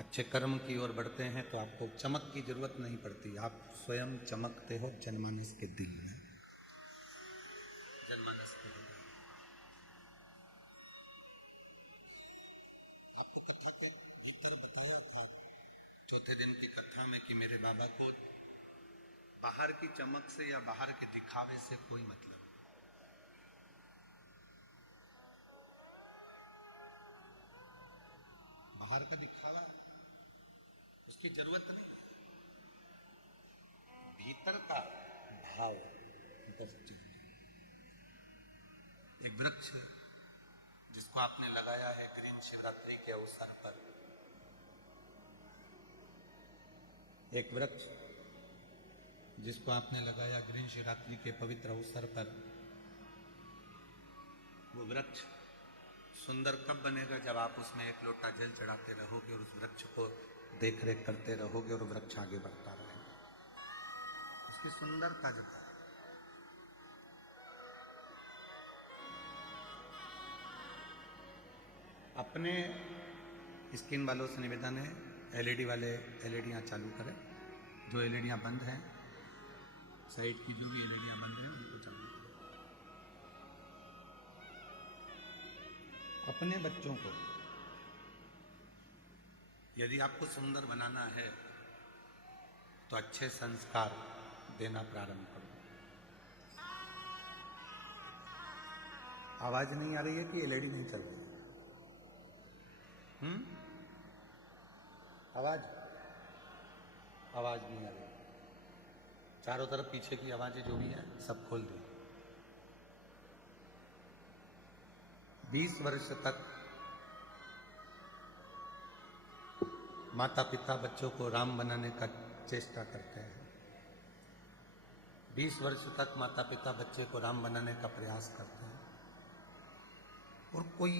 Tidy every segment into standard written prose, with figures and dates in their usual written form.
अच्छे कर्म की ओर बढ़ते हैं तो आपको चमक की जरूरत नहीं पड़ती, आप स्वयं चमकते हो जनमानस के दिल में, जनमानस के दिल में। आपको कथा के भीतर बताया था चौथे दिन की कथा में कि मेरे बाबा को बाहर की चमक से या बाहर के दिखावे से कोई मतलब नहीं। बाहर का दिखावा उसकी जरूरत नहीं, भीतर का भाव दृष्टि। एक वृक्ष जिसको आपने लगाया है ग्रीन शिवरात्रि के अवसर पर, एक वृक्ष जिसको आपने लगाया ग्रीन शिवरात्रि के पवित्र अवसर पर, वो वृक्ष सुंदर कब बनेगा जब आप उसमें एक लोटा जल चढ़ाते रहोगे और उस वृक्ष को देख रेख करते रहोगे और वृक्ष आगे बढ़ता रहेगा। उसकी सुंदरता जब अपने स्किन वालों से निवेदन है, एलईडी वाले एलईडियां चालू करें, जो एलईडियां बंद हैं साइड की जो भी एलईडियां बंद हैं उनको चालू करें। अपने बच्चों को यदि आपको सुंदर बनाना है तो अच्छे संस्कार देना प्रारंभ करो। आवाज नहीं आ रही है कि एलईडी नहीं चल रही? आवाज आवाज नहीं आ रही। चारों तरफ पीछे की आवाजें जो भी है सब खोल दी। 20 वर्ष तक माता पिता बच्चों को राम बनाने का चेष्टा करते हैं। 20 वर्ष तक माता पिता बच्चे को राम बनाने का प्रयास करते हैं और कोई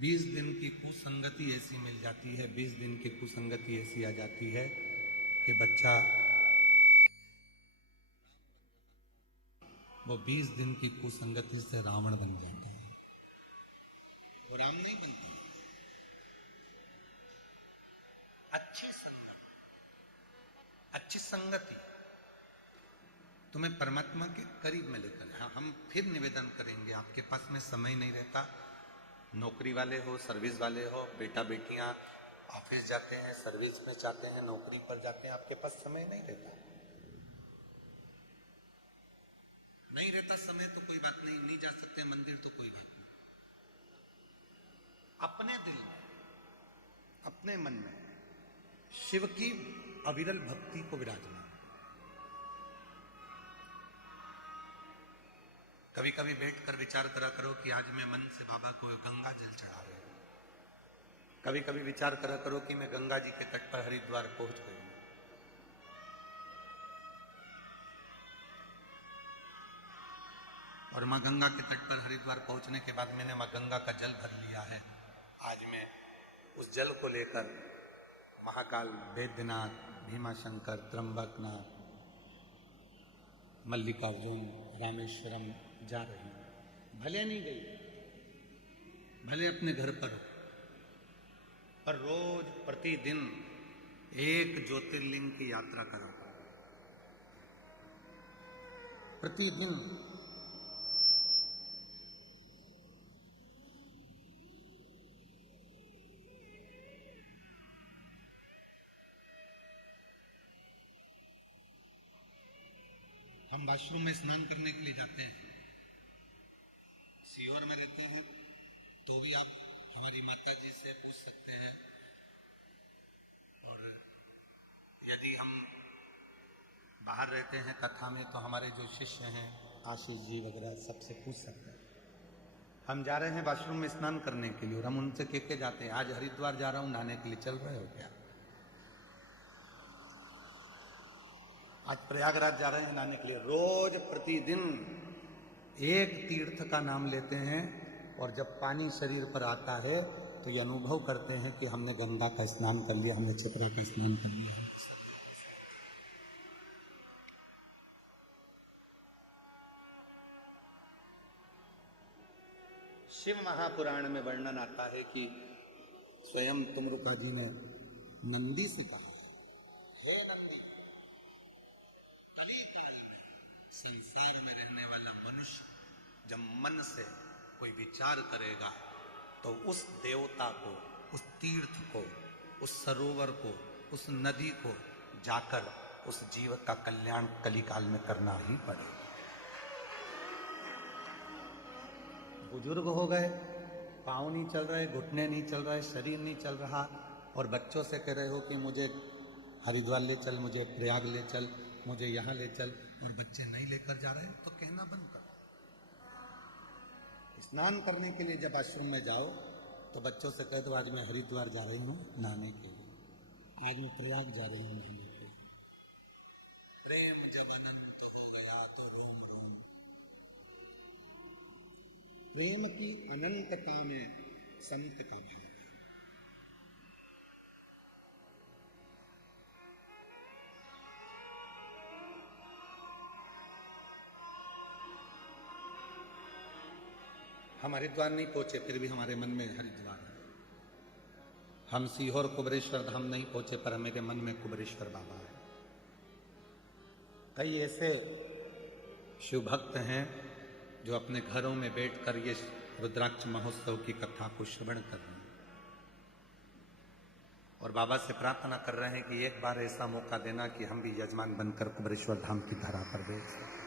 20 दिन की कुसंगति ऐसी मिल जाती है, 20 दिन की कुसंगति ऐसी आ जाती है कि बच्चा वो 20 दिन की कुसंगति से रावण बन जाता है। वो राम नहीं बनता। अच्छी संगति तुम्हें परमात्मा के करीब में लेकर। हाँ, हम फिर निवेदन करेंगे, आपके पास में समय नहीं रहता, नौकरी वाले हो, सर्विस वाले हो, बेटा बेटियां ऑफिस जाते हैं, सर्विस में जाते हैं, नौकरी पर जाते हैं, आपके पास समय नहीं रहता। नहीं रहता समय तो कोई बात नहीं, नहीं जा सकते मंदिर तो कोई बात नहीं। अपने दिल में, अपने मन में शिव की अविरल भक्ति को विराजमान। कभी कभी बैठकर विचार करा करो कि आज मैं मन से बाबा को गंगा जल चढ़ा रहा हूं। कभी कभी विचार करा करो कि मैं गंगा जी के तट पर हरिद्वार पहुंच गई हूं। और मां गंगा के तट पर हरिद्वार पहुंचने के बाद मैंने मां गंगा का जल भर लिया है। आज मैं उस जल को लेकर महाकाल, बैद्यनाथ, भीमाशंकर, त्र्यंबकनाथ, मल्लिकार्जुन, रामेश्वरम जा रही हूं। भले नहीं गई, भले अपने घर पर हो, पर रोज प्रतिदिन एक ज्योतिर्लिंग की यात्रा करो। प्रतिदिन हम वॉशरूम में स्नान करने के लिए जाते हैं, सीहोर में रहते हैं तो भी आप हमारी माता जी से पूछ सकते हैं, और यदि हम बाहर रहते हैं कथा में तो हमारे जो शिष्य हैं आशीष जी वगैरह सबसे पूछ सकते हैं। हम जा रहे हैं वॉशरूम में स्नान करने के लिए और हम उनसे कह के जाते हैं आज हरिद्वार जा रहा हूं नहाने के लिए, चल रहे हो क्या? आज प्रयागराज जा रहे हैं नहाने के लिए। रोज प्रतिदिन एक तीर्थ का नाम लेते हैं और जब पानी शरीर पर आता है तो ये अनुभव करते हैं कि हमने गंगा का स्नान कर लिया, हमने चपरा का स्नान कर लिया। शिव महापुराण में वर्णन आता है कि स्वयं तुमरुका जी ने नंदी से कहा, हे नंदी, कली काल में संसार में रहने वाला मनुष्य जब मन से कोई विचार करेगा तो उस देवता को, उस तीर्थ को, उस सरोवर को, उस नदी को जाकर उस जीव का कल्याण कलिकाल में करना ही पड़ेगा। बुजुर्ग हो गए, पाँव नहीं चल रहे, घुटने नहीं चल रहे, शरीर नहीं चल रहा, और बच्चों से कह रहे हो कि मुझे हरिद्वार ले चल, मुझे प्रयाग ले चल, मुझे यहाँ ले चल, और बच्चे नहीं लेकर जा रहे, तो कहना बंद कर। स्नान करने के लिए जब आश्रम में जाओ तो बच्चों से कह दो आज मैं हरिद्वार जा रही हूँ नहाने के लिए, आज मैं प्रयाग जा रही हूँ नहाने के लिए। प्रेम जब अनंत हो गया तो रोम रोम, प्रेम की अनंतता में संत का भाव। हम हरिद्वार नहीं पहुंचे फिर भी हमारे मन में हरिद्वार है। हम सीहोर कुबरेश्वर धाम नहीं पहुंचे पर मेरे मन में कुबरेश्वर बाबा है। कई ऐसे शिव भक्त हैं जो अपने घरों में बैठकर ये रुद्राक्ष महोत्सव की कथा को श्रवण कर रहे हैं और बाबा से प्रार्थना कर रहे हैं कि एक बार ऐसा मौका देना कि हम भी यजमान बनकर कुबरेश्वर धाम की धरा पर बैठ सकें।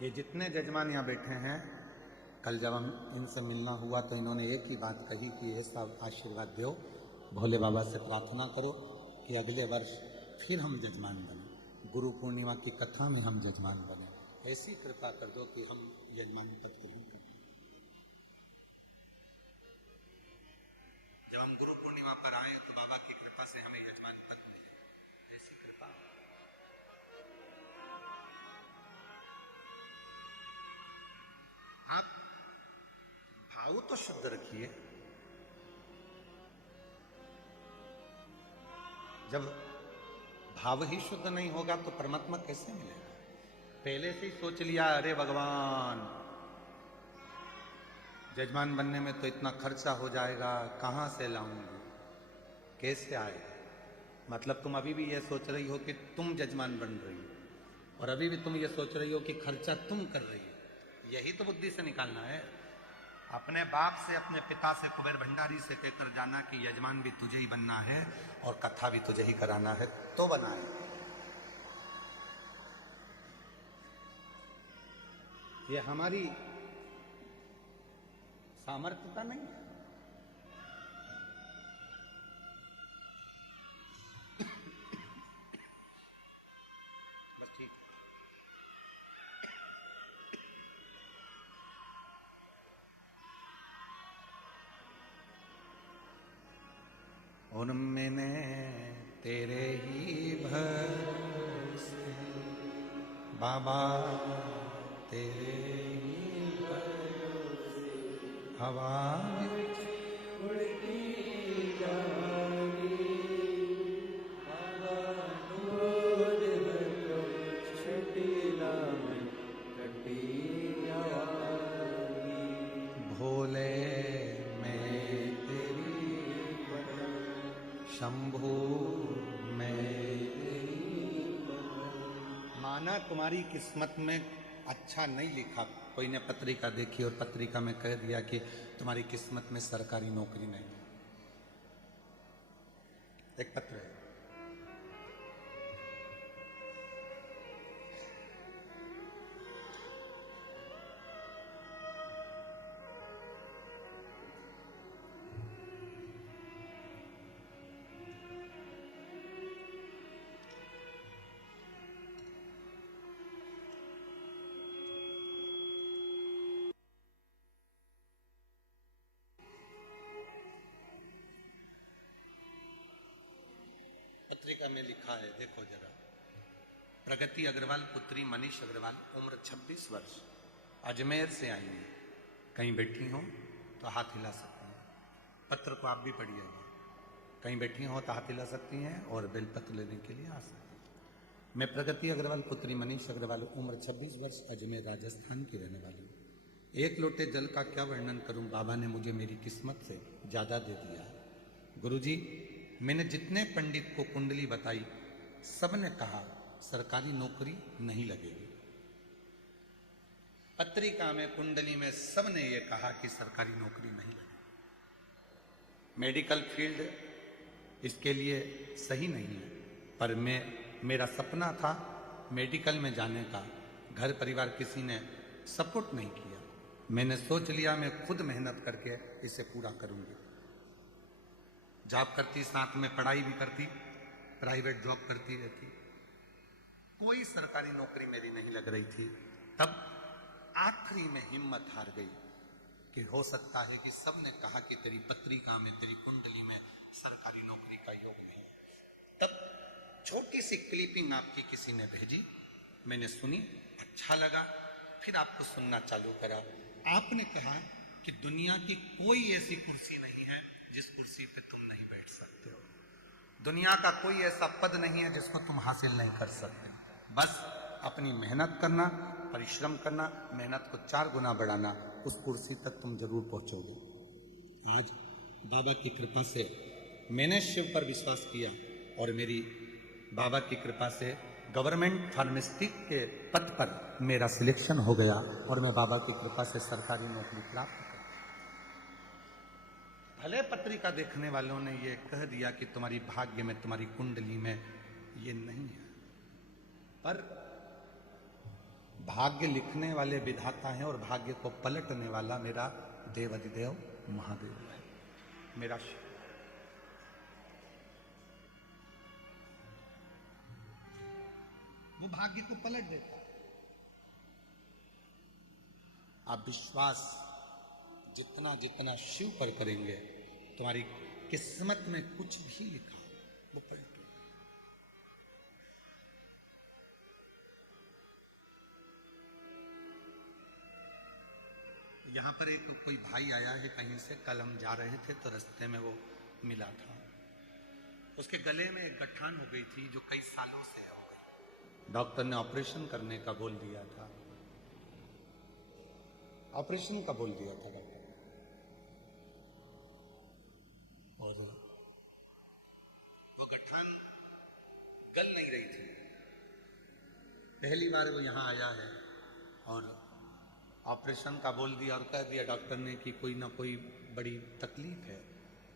ये जितने यजमान यहाँ बैठे हैं, कल जब हम इनसे मिलना हुआ तो इन्होंने एक ही बात कही कि ऐसा आशीर्वाद दो, भोले बाबा से प्रार्थना करो कि अगले वर्ष फिर हम यजमान बने, गुरु पूर्णिमा की कथा में हम यजमान बने। ऐसी कृपा कर दो कि हम यजमान पद ग्रहण करें। जब हम गुरु पूर्णिमा पर आए तो बाबा की कृपा से हमें यजमान पद मिले, ऐसी कृपा। आप भाव तो शुद्ध रखिए। जब भाव ही शुद्ध नहीं होगा तो परमात्मा कैसे मिलेगा? पहले से ही सोच लिया अरे भगवान यजमान बनने में तो इतना खर्चा हो जाएगा, कहां से लाऊंगी, कैसे आएगा? मतलब तुम अभी भी ये सोच रही हो कि तुम यजमान बन रही हो और अभी भी तुम ये सोच रही हो कि खर्चा तुम कर रही हो। यही तो बुद्धि से निकालना है। अपने बाप से, अपने पिता से, कुबेर भंडारी से कहकर जाना कि यजमान भी तुझे ही बनना है और कथा भी तुझे ही कराना है, तो बनाए। ये हमारी सामर्थ्यता नहीं है। बस ठीक। उनमें ने तेरे ही भरोसे बाबा, तेरे ही भरोसे हवा उड़ती जाएगी, बाबा डोर भरो छटिला में कटी जाएगी, भोले शंभू में। माना तुम्हारी किस्मत में अच्छा नहीं लिखा, कोई ने पत्रिका देखी और पत्रिका में कह दिया कि तुम्हारी किस्मत में सरकारी नौकरी नहीं। एक पत्र है, पत्रिका में लिखा है, देखो जरा। प्रगति अग्रवाल पुत्री मनीष अग्रवाल, उम्र 26 वर्ष, अजमेर से आई है। कहीं बैठी हो तो हाथ हिला सकती हैं। पत्र को आप भी पढ़िएगा। कहीं बैठी हो तो हाथ हिला सकती हैं और बेलपत्र लेने के लिए आ सकती हैं। मैं प्रगति अग्रवाल पुत्री मनीष अग्रवाल, उम्र 26 वर्ष, अजमेर राजस्थान की रहने वाली हूँ। एक लोटे जल का क्या वर्णन करूं, बाबा ने मुझे मेरी किस्मत से ज्यादा दे दिया। गुरुजी, मैंने जितने पंडित को कुंडली बताई सबने कहा सरकारी नौकरी नहीं लगेगी। पत्रिका में, कुंडली में सबने ये कहा कि सरकारी नौकरी नहीं लगेगी। मेडिकल फील्ड इसके लिए सही नहीं है, पर मेरा सपना था मेडिकल में जाने का। घर परिवार किसी ने सपोर्ट नहीं किया। मैंने सोच लिया मैं खुद मेहनत करके इसे पूरा करूंगी। जॉब करती, साथ में पढ़ाई भी करती, प्राइवेट जॉब करती रहती। कोई सरकारी नौकरी मेरी नहीं लग रही थी। तब आखिरी में हिम्मत हार गई कि हो सकता है कि सबने कहा कि तेरी पत्रिका में, तेरी कुंडली में सरकारी नौकरी का योग नहीं। तब छोटी सी क्लिपिंग आपकी किसी ने भेजी, मैंने सुनी, अच्छा लगा, फिर आपको सुनना चालू करा। आपने कहा कि दुनिया की कोई ऐसी कुर्सी नहीं है जिस कुर्सी पे तुम नहीं बैठ सकते हो। दुनिया का कोई ऐसा पद नहीं है जिसको तुम हासिल नहीं कर सकते। बस अपनी मेहनत करना, परिश्रम करना, मेहनत को 4 गुना बढ़ाना, उस कुर्सी तक तुम जरूर पहुंचोगे। आज बाबा की कृपा से मैंने शिव पर विश्वास किया और मेरी बाबा की कृपा से गवर्नमेंट फार्मासिस्ट के पद पर मेरा सिलेक्शन हो गया और मैं बाबा की कृपा से सरकारी नौकरी प्राप्त कर। भले पत्रिका देखने वालों ने ये कह दिया कि तुम्हारी भाग्य में, तुम्हारी कुंडली में ये नहीं है, पर भाग्य लिखने वाले विधाता हैं और भाग्य को पलटने वाला मेरा देवाधिदेव महादेव है, मेरा शिव। वो भाग्य को पलट देता है। आप विश्वास जितना जितना शिव पर करेंगे, तुम्हारी किस्मत में कुछ भी लिखा वो पलटे। यहां पर एक कोई भाई आया है कहीं से, कल हम जा रहे थे तो रास्ते में वो मिला था। उसके गले में एक गठान हो गई थी जो कई सालों से हो गई। डॉक्टर ने ऑपरेशन करने का बोल दिया था, ऑपरेशन का बोल दिया था डॉक्टर, और वो गठान गल नहीं रही थी। पहली बार वो यहाँ आया है और ऑपरेशन का बोल दिया और कह दिया डॉक्टर ने कि कोई ना कोई बड़ी तकलीफ है।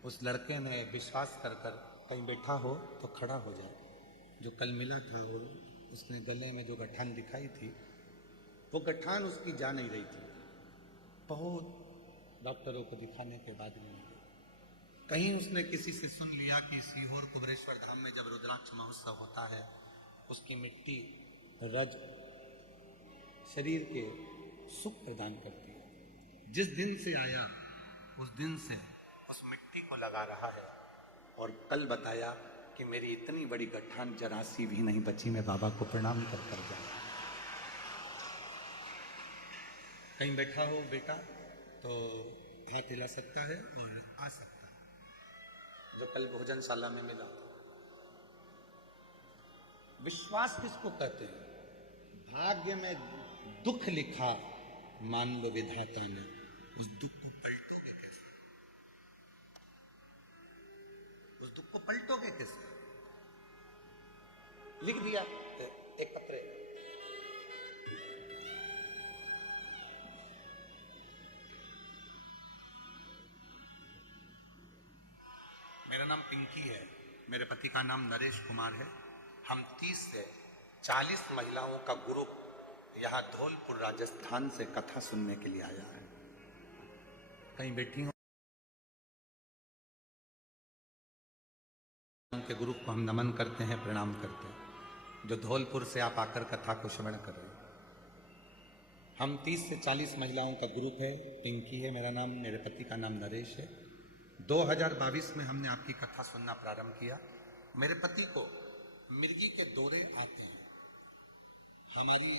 उस लड़के ने विश्वास कर कर कहीं बैठा हो तो खड़ा हो जाए। जो कल मिला था वो, उसने गले में जो गठान दिखाई थी, वो गठान उसकी जा नहीं रही थी। बहुत डॉक्टरों को दिखाने के बाद नहीं गई। कहीं उसने किसी से सुन लिया कि सीहोर कुबरेश्वर धाम में जब रुद्राक्ष महोत्सव होता है, उसकी मिट्टी रज शरीर के सुख प्रदान करती है। जिस दिन से आया उस दिन से उस मिट्टी को लगा रहा है और कल बताया कि मेरी इतनी बड़ी गठान जरा सी भी नहीं बची, मैं बाबा को प्रणाम कर कर जाऊं। कहीं बैठा हो बेटा तो हाथ हिला सकता है और आ सकता है। जो कल भोजनशाला में मिला, विश्वास किसको कहते हैं? भाग्य में दुख लिखा, मान लो विधाता ने, उस दुख को पलटोगे कैसे? उस दुख को पलटोगे कैसे? लिख दिया एक पत्र, मेरा नाम पिंकी है, मेरे पति का नाम नरेश कुमार है। हम 30 से 40 महिलाओं का ग्रुप यहाँ धौलपुर राजस्थान से कथा सुनने के लिए आया है। कहीं बैठी हो के ग्रुप को हम नमन करते हैं, प्रणाम करते हैं, जो धौलपुर से आप आकर कथा को श्रवण कर रहे हैं। हम 30 से 40 महिलाओं का ग्रुप है। पिंकी है मेरा नाम, मेरे पति का नाम नरेश है। 2022 में हमने आपकी कथा सुनना प्रारंभ किया। मेरे पति को मिर्गी के दौरे आते हैं। हमारी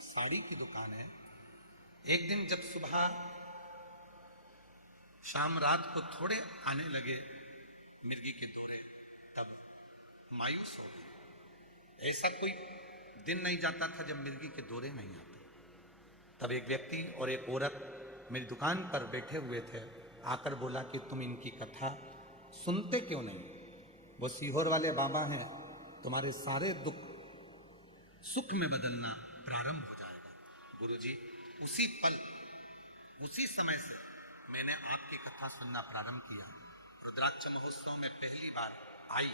साड़ी की दुकान है। एक दिन जब सुबह शाम रात को थोड़े आने लगे मिर्गी के दौरे, तब मायूस हो गए। ऐसा कोई दिन नहीं जाता था जब मिर्गी के दौरे नहीं आते। तब एक व्यक्ति और एक औरत मेरी दुकान पर बैठे हुए थे, आकर बोला कि तुम इनकी कथा सुनते क्यों नहीं? वो सीहोर वाले बाबा हैं, तुम्हारे सारे दुख सुख में बदलना प्रारंभ हो जाएगा। गुरुजी, उसी पल उसी समय से मैंने आपकी कथा सुनना प्रारंभ किया। रुद्राक्ष महोत्सव में पहली बार आई,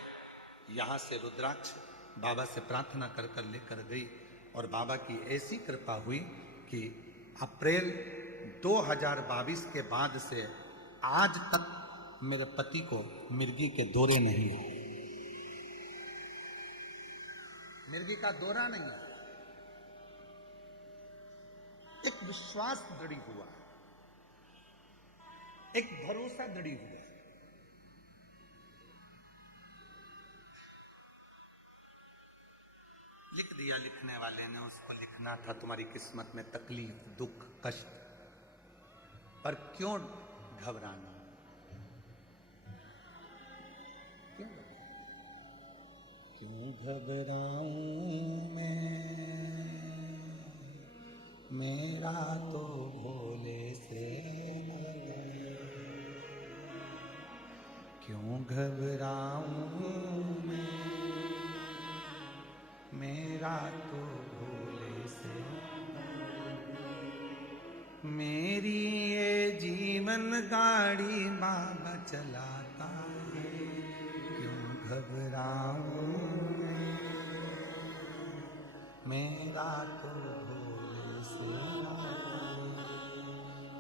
यहां से रुद्राक्ष बाबा से प्रार्थना कर कर लेकर गई और बाबा की ऐसी कृपा हुई कि अप्रैल 2022 के बाद से आज तक मेरे पति को मिर्गी के दौरे नहीं है। मिर्गी का दौरा नहीं, एक विश्वास दृढ़ हुआ, एक भरोसा दृढ़ हुआ। लिख दिया लिखने वाले ने, उसको लिखना था तुम्हारी किस्मत में तकलीफ, दुख, कष्ट, पर क्यों घबराना? क्यों घबराऊं मेरा तो भोले से क्यों घबराऊं मेरा तो भोले से। मेरी ये जीवन गाड़ी बाबा चलाता है, क्यों घबराऊं मेरा तो भोले से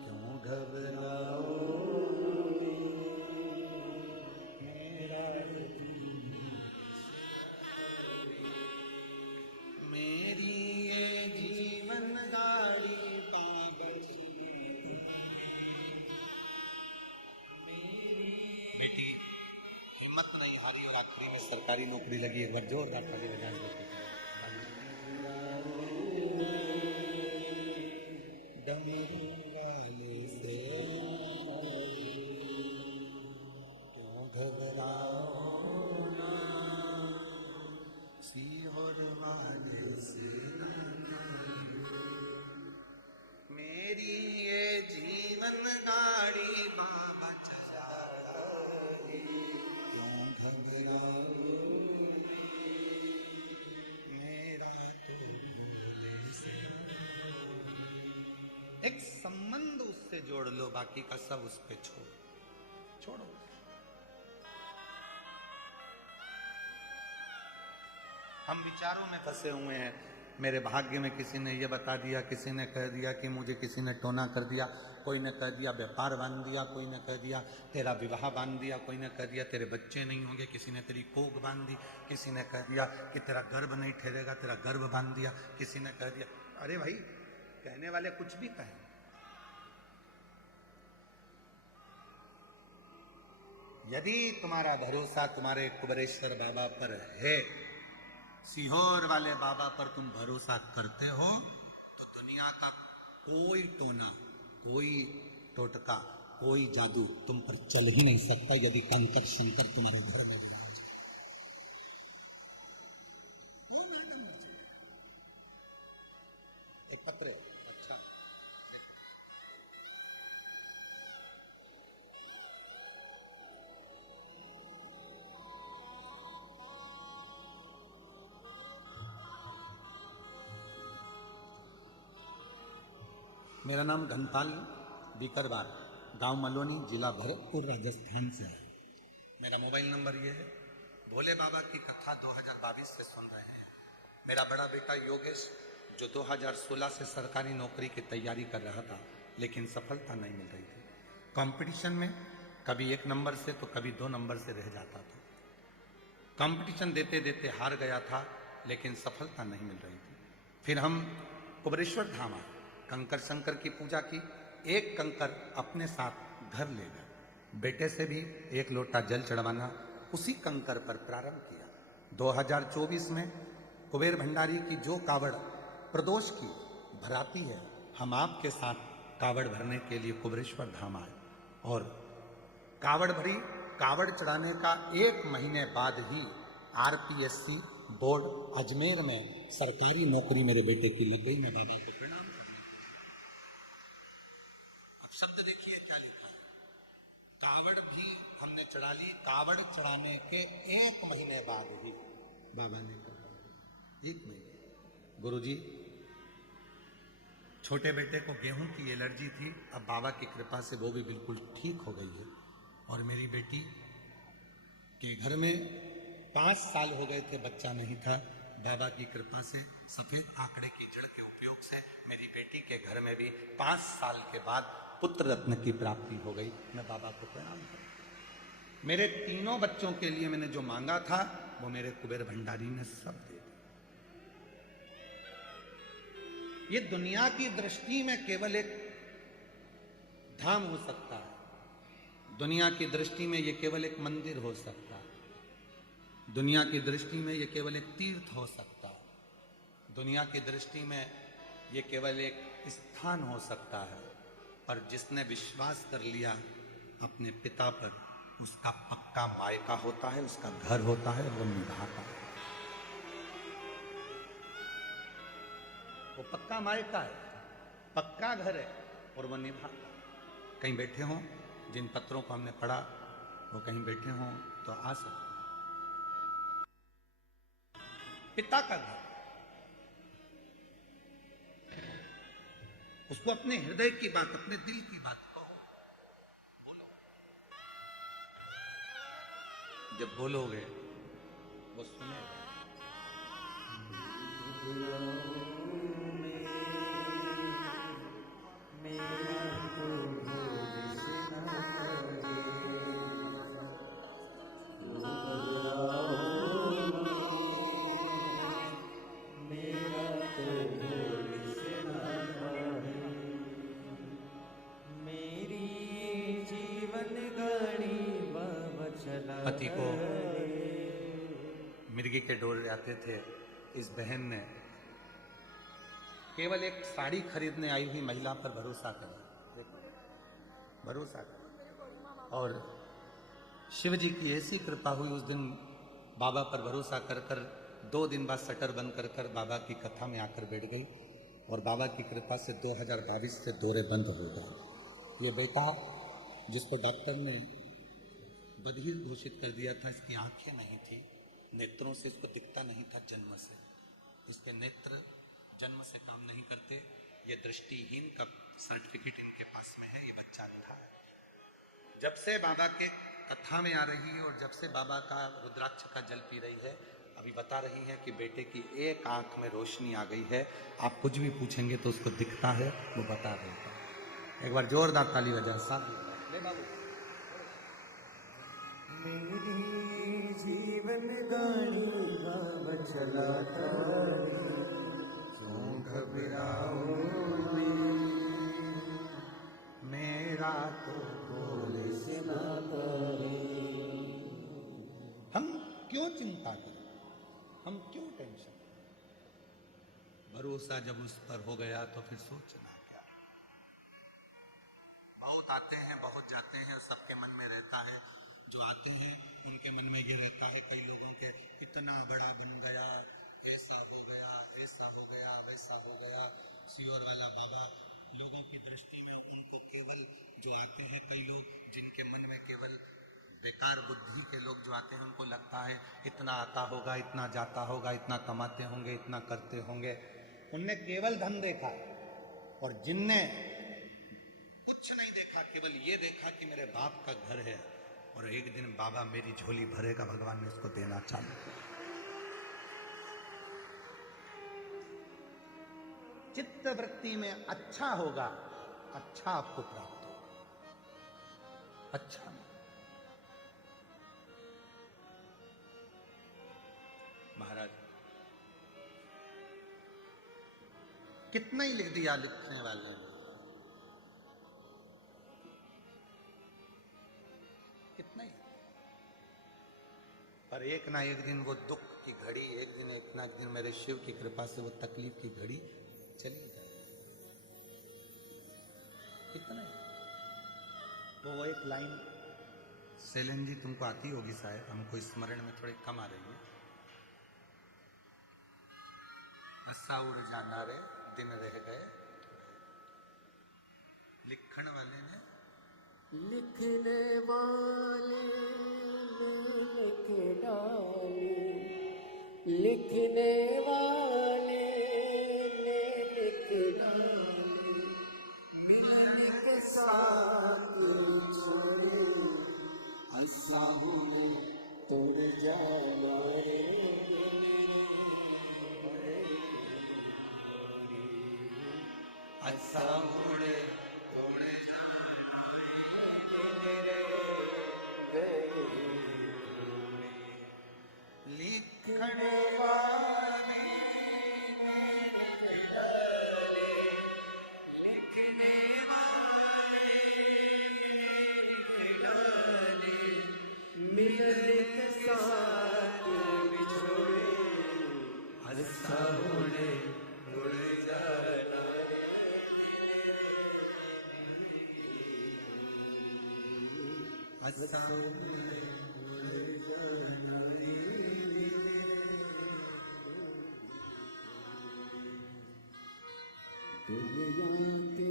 क्यों घबराऊं मेरा। मेरी ये जीवन गाड़ी बेटी हिम्मत नहीं हारी और आखिरी में सरकारी नौकरी लगी। एक बार जोरदार ताली बजाएं बेटी। डमरू वाले से क्यों घबराओ ना, सीहोर वाले से मेरी ये जीवन गाड़ी बाबा चलाता है, क्यों घबराओ मेरा तो भोले से। एक संबंध उससे जोड़ लो, बाकी का सब उस पे छोड़ो। हम विचारों में फंसे हुए हैं। मेरे भाग्य में किसी ने ये बता दिया, किसी ने कह दिया कि मुझे किसी ने टोना कर दिया, कोई ने कह दिया व्यापार बांध दिया, कोई ने कह दिया तेरा विवाह बांध दिया, कोई ने कह दिया तेरे बच्चे नहीं होंगे, किसी ने तेरी कोख बांध दी, किसी ने कह दिया कि तेरा गर्भ नहीं ठहरेगा, तेरा गर्भ बांध दिया, किसी ने कह दिया। अरे भाई, कहने वाले कुछ भी कहें, यदि तुम्हारा भरोसा तुम्हारे कुबेरेश्वर बाबा पर है, सीहोर वाले बाबा पर तुम भरोसा करते हो, तो दुनिया का कोई टोना, कोई टोटका, कोई जादू तुम पर चल ही नहीं सकता, यदि कंकर शंकर तुम्हारे घर में विराज है। एक पत्र, अच्छा मेरा नाम घनपाल बीकरवार, गांव मलोनी, जिला भरतपुर, राजस्थान से है। मेरा मोबाइल नंबर ये है। भोले बाबा की कथा 2022 से सुन रहे हैं। मेरा बड़ा बेटा योगेश, जो 2016 से सरकारी नौकरी की तैयारी कर रहा था, लेकिन सफलता नहीं मिल रही थी। कंपटीशन में कभी 1 नंबर से तो कभी 2 नंबर से रह जाता था। कंपटीशन देते देते हार गया था, लेकिन सफलता नहीं मिल रही थी। फिर हम कुबेरेश्वर धाम आए, कंकर शंकर की पूजा की, एक कंकर अपने साथ घर ले गए। बेटे से भी 1 लोटा जल चढ़वाना उसी कंकर पर प्रारंभ किया। 2024 में कुबेर भंडारी की जो कावड़ प्रदोष की भराती है, हम आपके साथ कावड़ भरने के लिए कुबेरेश्वर धाम आए और कावड़ भरी। कावड़ चढ़ाने का 1 महीने बाद ही आरपीएससी बोर्ड अजमेर में सरकारी नौकरी मेरे बेटे की लग गई। मैं बाबा को प्रणाम करता हूं। शब्द देखिए क्या लिखा है, कावड़ भी हमने चढ़ा ली, कावड़ चढ़ाने के 1 महीने बाद ही बाबा ने कहा, 1 महीने। गुरुजी, छोटे बेटे को गेहूं की एलर्जी थी, अब बाबा की कृपा से वो भी बिल्कुल ठीक हो गई है। और मेरी बेटी के घर में 5 साल हो गए थे, बच्चा नहीं था। बाबा की कृपा से, सफेद आंकड़े की जड़ के उपयोग से मेरी बेटी के घर में भी 5 साल के बाद पुत्र रत्न की प्राप्ति हो गई। मैं बाबा को प्रणाम करता। मेरे तीनों बच्चों के लिए मैंने जो मांगा था वो मेरे कुबेर भंडारी ने सब दे दिया। ये दुनिया की दृष्टि में केवल एक धाम हो सकता है, दुनिया की दृष्टि में ये केवल एक मंदिर हो सकता है, दुनिया की दृष्टि में ये केवल एक तीर्थ हो सकता है, दुनिया की दृष्टि में ये केवल एक स्थान हो सकता है। पर जिसने विश्वास कर लिया अपने पिता पर, उसका पक्का मायका होता है, उसका घर होता है, वो निभाता है, वो पक्का मायका है, पक्का घर है और वो निभाता है। कहीं बैठे हों, जिन पत्रों को हमने पढ़ा वो कहीं बैठे हों तो आ सकते हैं। पिता का घर, उसको अपने हृदय की बात, अपने दिल की बात कहो, बोलो। जब बोलोगे वो सुनेगा। पति को मिर्गी के डोर जाते थे, इस बहन ने केवल एक साड़ी खरीदने आई हुई महिला पर भरोसा करा, भरोसा करा। और शिव जी की ऐसी कृपा हुई, उस दिन बाबा पर भरोसा कर कर 2 दिन बाद शटर बंद कर कर बाबा की कथा में आकर बैठ गई और बाबा की कृपा से 2022 से दौरे बंद हो गए। ये बेटा जिसको डॉक्टर ने बधिर घोषित कर दिया था, इसकी आंखें नहीं थी, नेत्रों से इसको दिखता नहीं था जन्म से, इसके नेत्र जन्म से काम नहीं करते, ये दृष्टिहीन का सर्टिफिकेट इनके पास में है, ये बच्चा अंधा है। जब से बाबा के कथा में आ रही है और जब से बाबा का रुद्राक्ष का जल पी रही है, अभी बता रही है कि बेटे की एक आंख में रोशनी आ गई है। आप कुछ भी पूछेंगे तो उसको दिखता है, वो बता देता है। एक बार जोरदार ताली बजा साहब। ले बाबू। मेरी जीवन गाड़ी बाबा चलाता रे, क्यों घबराओगे, मेरा तो भोले से नाता रे। हम क्यों चिंता करें, हम क्यों टेंशन, भरोसा जब उस पर हो गया तो फिर सोचना क्या। बहुत आते हैं, बहुत जाते हैं, सबके मन में रहता है, जो आते हैं उनके मन में ये रहता है, कई लोगों के इतना बड़ा बन गया, ऐसा हो गया, ऐसा हो गया, वैसा हो गया। सियोर वाला बाबा लोगों की दृष्टि में उनको केवल जो आते हैं, कई लोग जिनके मन में केवल बेकार बुद्धि के लोग जो आते हैं, उनको लगता है इतना आता होगा, इतना जाता होगा, इतना कमाते होंगे, इतना करते होंगे। उनने केवल धन देखा, और जिनने कुछ नहीं देखा, केवल ये देखा कि मेरे बाप का घर है और एक दिन बाबा मेरी झोली भरेगा, भगवान ने उसको देना चालू किया। चित्त वृत्ति में अच्छा होगा, अच्छा आपको प्राप्त होगा, अच्छा। महाराज कितना ही लिख दिया लिखने वाले ने, कितना ही, पर एक ना एक दिन वो दुख की घड़ी, एक ना एक दिन मेरे शिव की कृपा से वो तकलीफ की घड़ी चली जाए। कितना ही। वो एक लाइन सेलन जी तुमको आती होगी शायद, हमको स्मरण में थोड़ी कम आ रही है। रस्सा उड़ जाना रे दिन रह गए, लिखण वाले ने लिखने वाले ने लिख डाली, लिखने वाले ने लिख डाली, मिलन के साथ छोड़े ऐसा हुए तोड़ जाना रे। ऐसा उड़े तोड़े लिखने वाले लिखने वाले मिलन के साथ बिछोड़े ऐसा उड़े तोड़े जाना ऐसा दुनिया के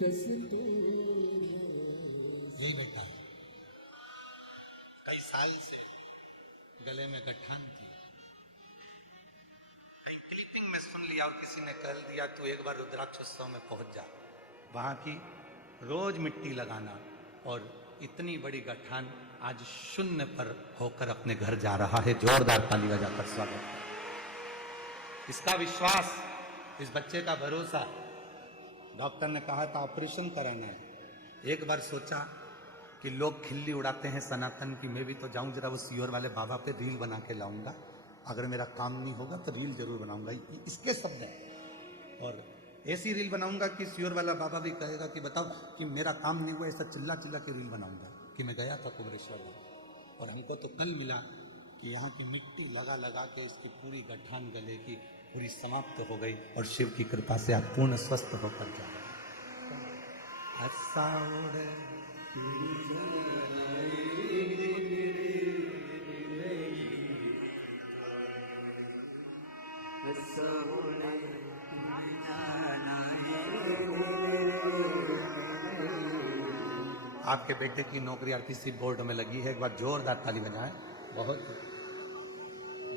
दस्तूर ये बेटा कई साल से गले में गठान थी, कहीं क्लिपिंग में सुन लिया और किसी ने कह दिया तू एक बार रुद्राक्ष उत्सव में पहुंच जा, वहां की रोज मिट्टी लगाना, और इतनी बड़ी गठान आज शून्य पर होकर अपने घर जा रहा है। जोरदार ताली बजाकर स्वागत करें। इसका विश्वास, इस बच्चे का भरोसा। डॉक्टर ने कहा था ऑपरेशन कराना है। एक बार सोचा कि लोग खिल्ली उड़ाते हैं सनातन की, मैं भी तो जाऊं जरा वो सियोर वाले बाबा पे रील बना के लाऊंगा, अगर मेरा काम नहीं होगा तो रील जरूर बनाऊंगा। इसके शब्द हैं, और ऐसी रील बनाऊंगा कि सियोर वाला बाबा भी कहेगा कि बताओ कि मेरा काम नहीं हुआ, ऐसा चिल्ला चिल्ला के रील बनाऊंगा कि मैं गया था कुबरेश्वर में। और हमको तो कल मिला कि यहाँ की मिट्टी लगा लगा के इसकी पूरी गठान गले की पूरी समाप्त हो गई, और शिव की कृपा से आप पूर्ण स्वस्थ होकर जा रहे हैं। ऐसा उड़े आपके बेटे की नौकरी आरटीसी बोर्ड में लगी है, एक बार जोरदार ताली बजाएं। बहुत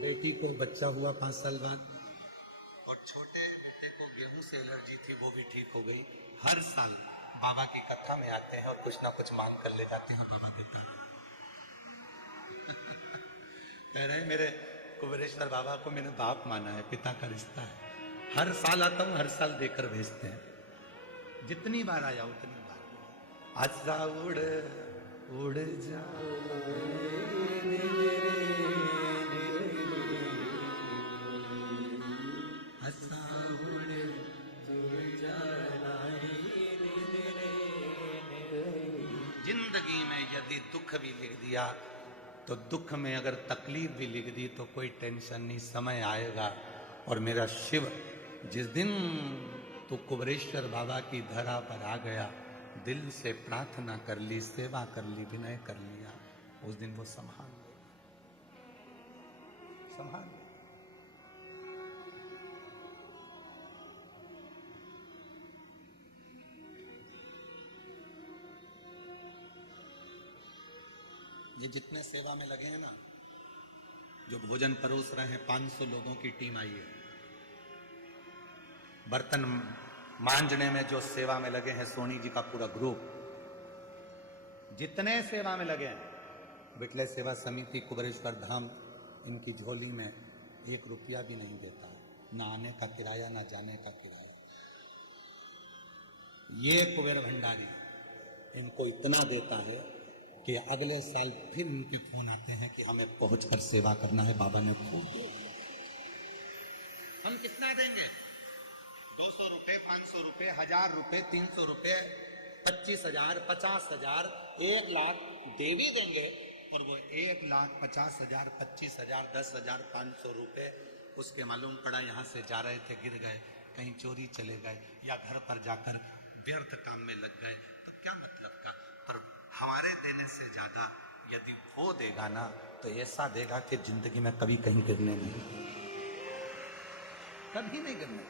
बेटी को बच्चा हुआ 5 साल बाद, और छोटे बेटे को गेहूं से एलर्जी थी, वो भी ठीक हो गई। हर साल बाबा की कथा में आते हैं और कुछ ना कुछ मांग कर ले जाते हैं, बाबा देता है। कह रहे हैं मेरे कुबरेश्वर बाबा को मैंने बाप माना है, पिता का रिश्ता है। हर साल आता हूं, हर साल देकर भेजते हैं। जितनी बार आया उतनी बार ऐसा उड़ उड़ जा ऐसा उड़ जिंदगी में यदि दुख भी लिख दिया तो दुख में अगर तकलीफ भी लिख दी तो कोई टेंशन नहीं, समय आएगा। और मेरा शिव जिस दिन तू कुबरेश्वर बाबा की धरा पर आ गया, दिल से प्रार्थना कर ली, सेवा कर ली, विनय कर लिया, उस दिन वो संभाल संभाल। ये जितने सेवा में लगे हैं ना, जो भोजन परोस रहे हैं, 500 लोगों की टीम आई है। बर्तन मांजने में जो सेवा में लगे हैं, सोनी जी का पूरा ग्रुप, जितने सेवा में लगे हैं, बिटले सेवा समिति कुबरेश्वर धाम, इनकी झोली में 1 रुपया भी नहीं देता, ना आने का किराया ना जाने का किराया। ये कुबेर भंडारी इनको इतना देता है कि अगले साल फिर इनके फोन आते हैं कि हमें पहुंचकर सेवा करना है, बाबा ने खूब दिया। हम कितना देंगे? 200 रुपए, 500 रुपए, 1000 रुपए, 300 रुपए, 25,000, 50,000, 1 लाख देवी देंगे। और वो 1,50,000, 25,000, 10,000, 500 रुपए उसके मालूम पड़ा यहाँ से जा रहे थे, गिर गए, कहीं चोरी चले गए, या घर पर जाकर व्यर्थ काम में लग गए, तो क्या मतलब का। पर हमारे देने से ज्यादा यदि वो देगा ना, तो ऐसा देगा कि जिंदगी में कभी कहीं गिरने नहीं, कभी नहीं गिरने।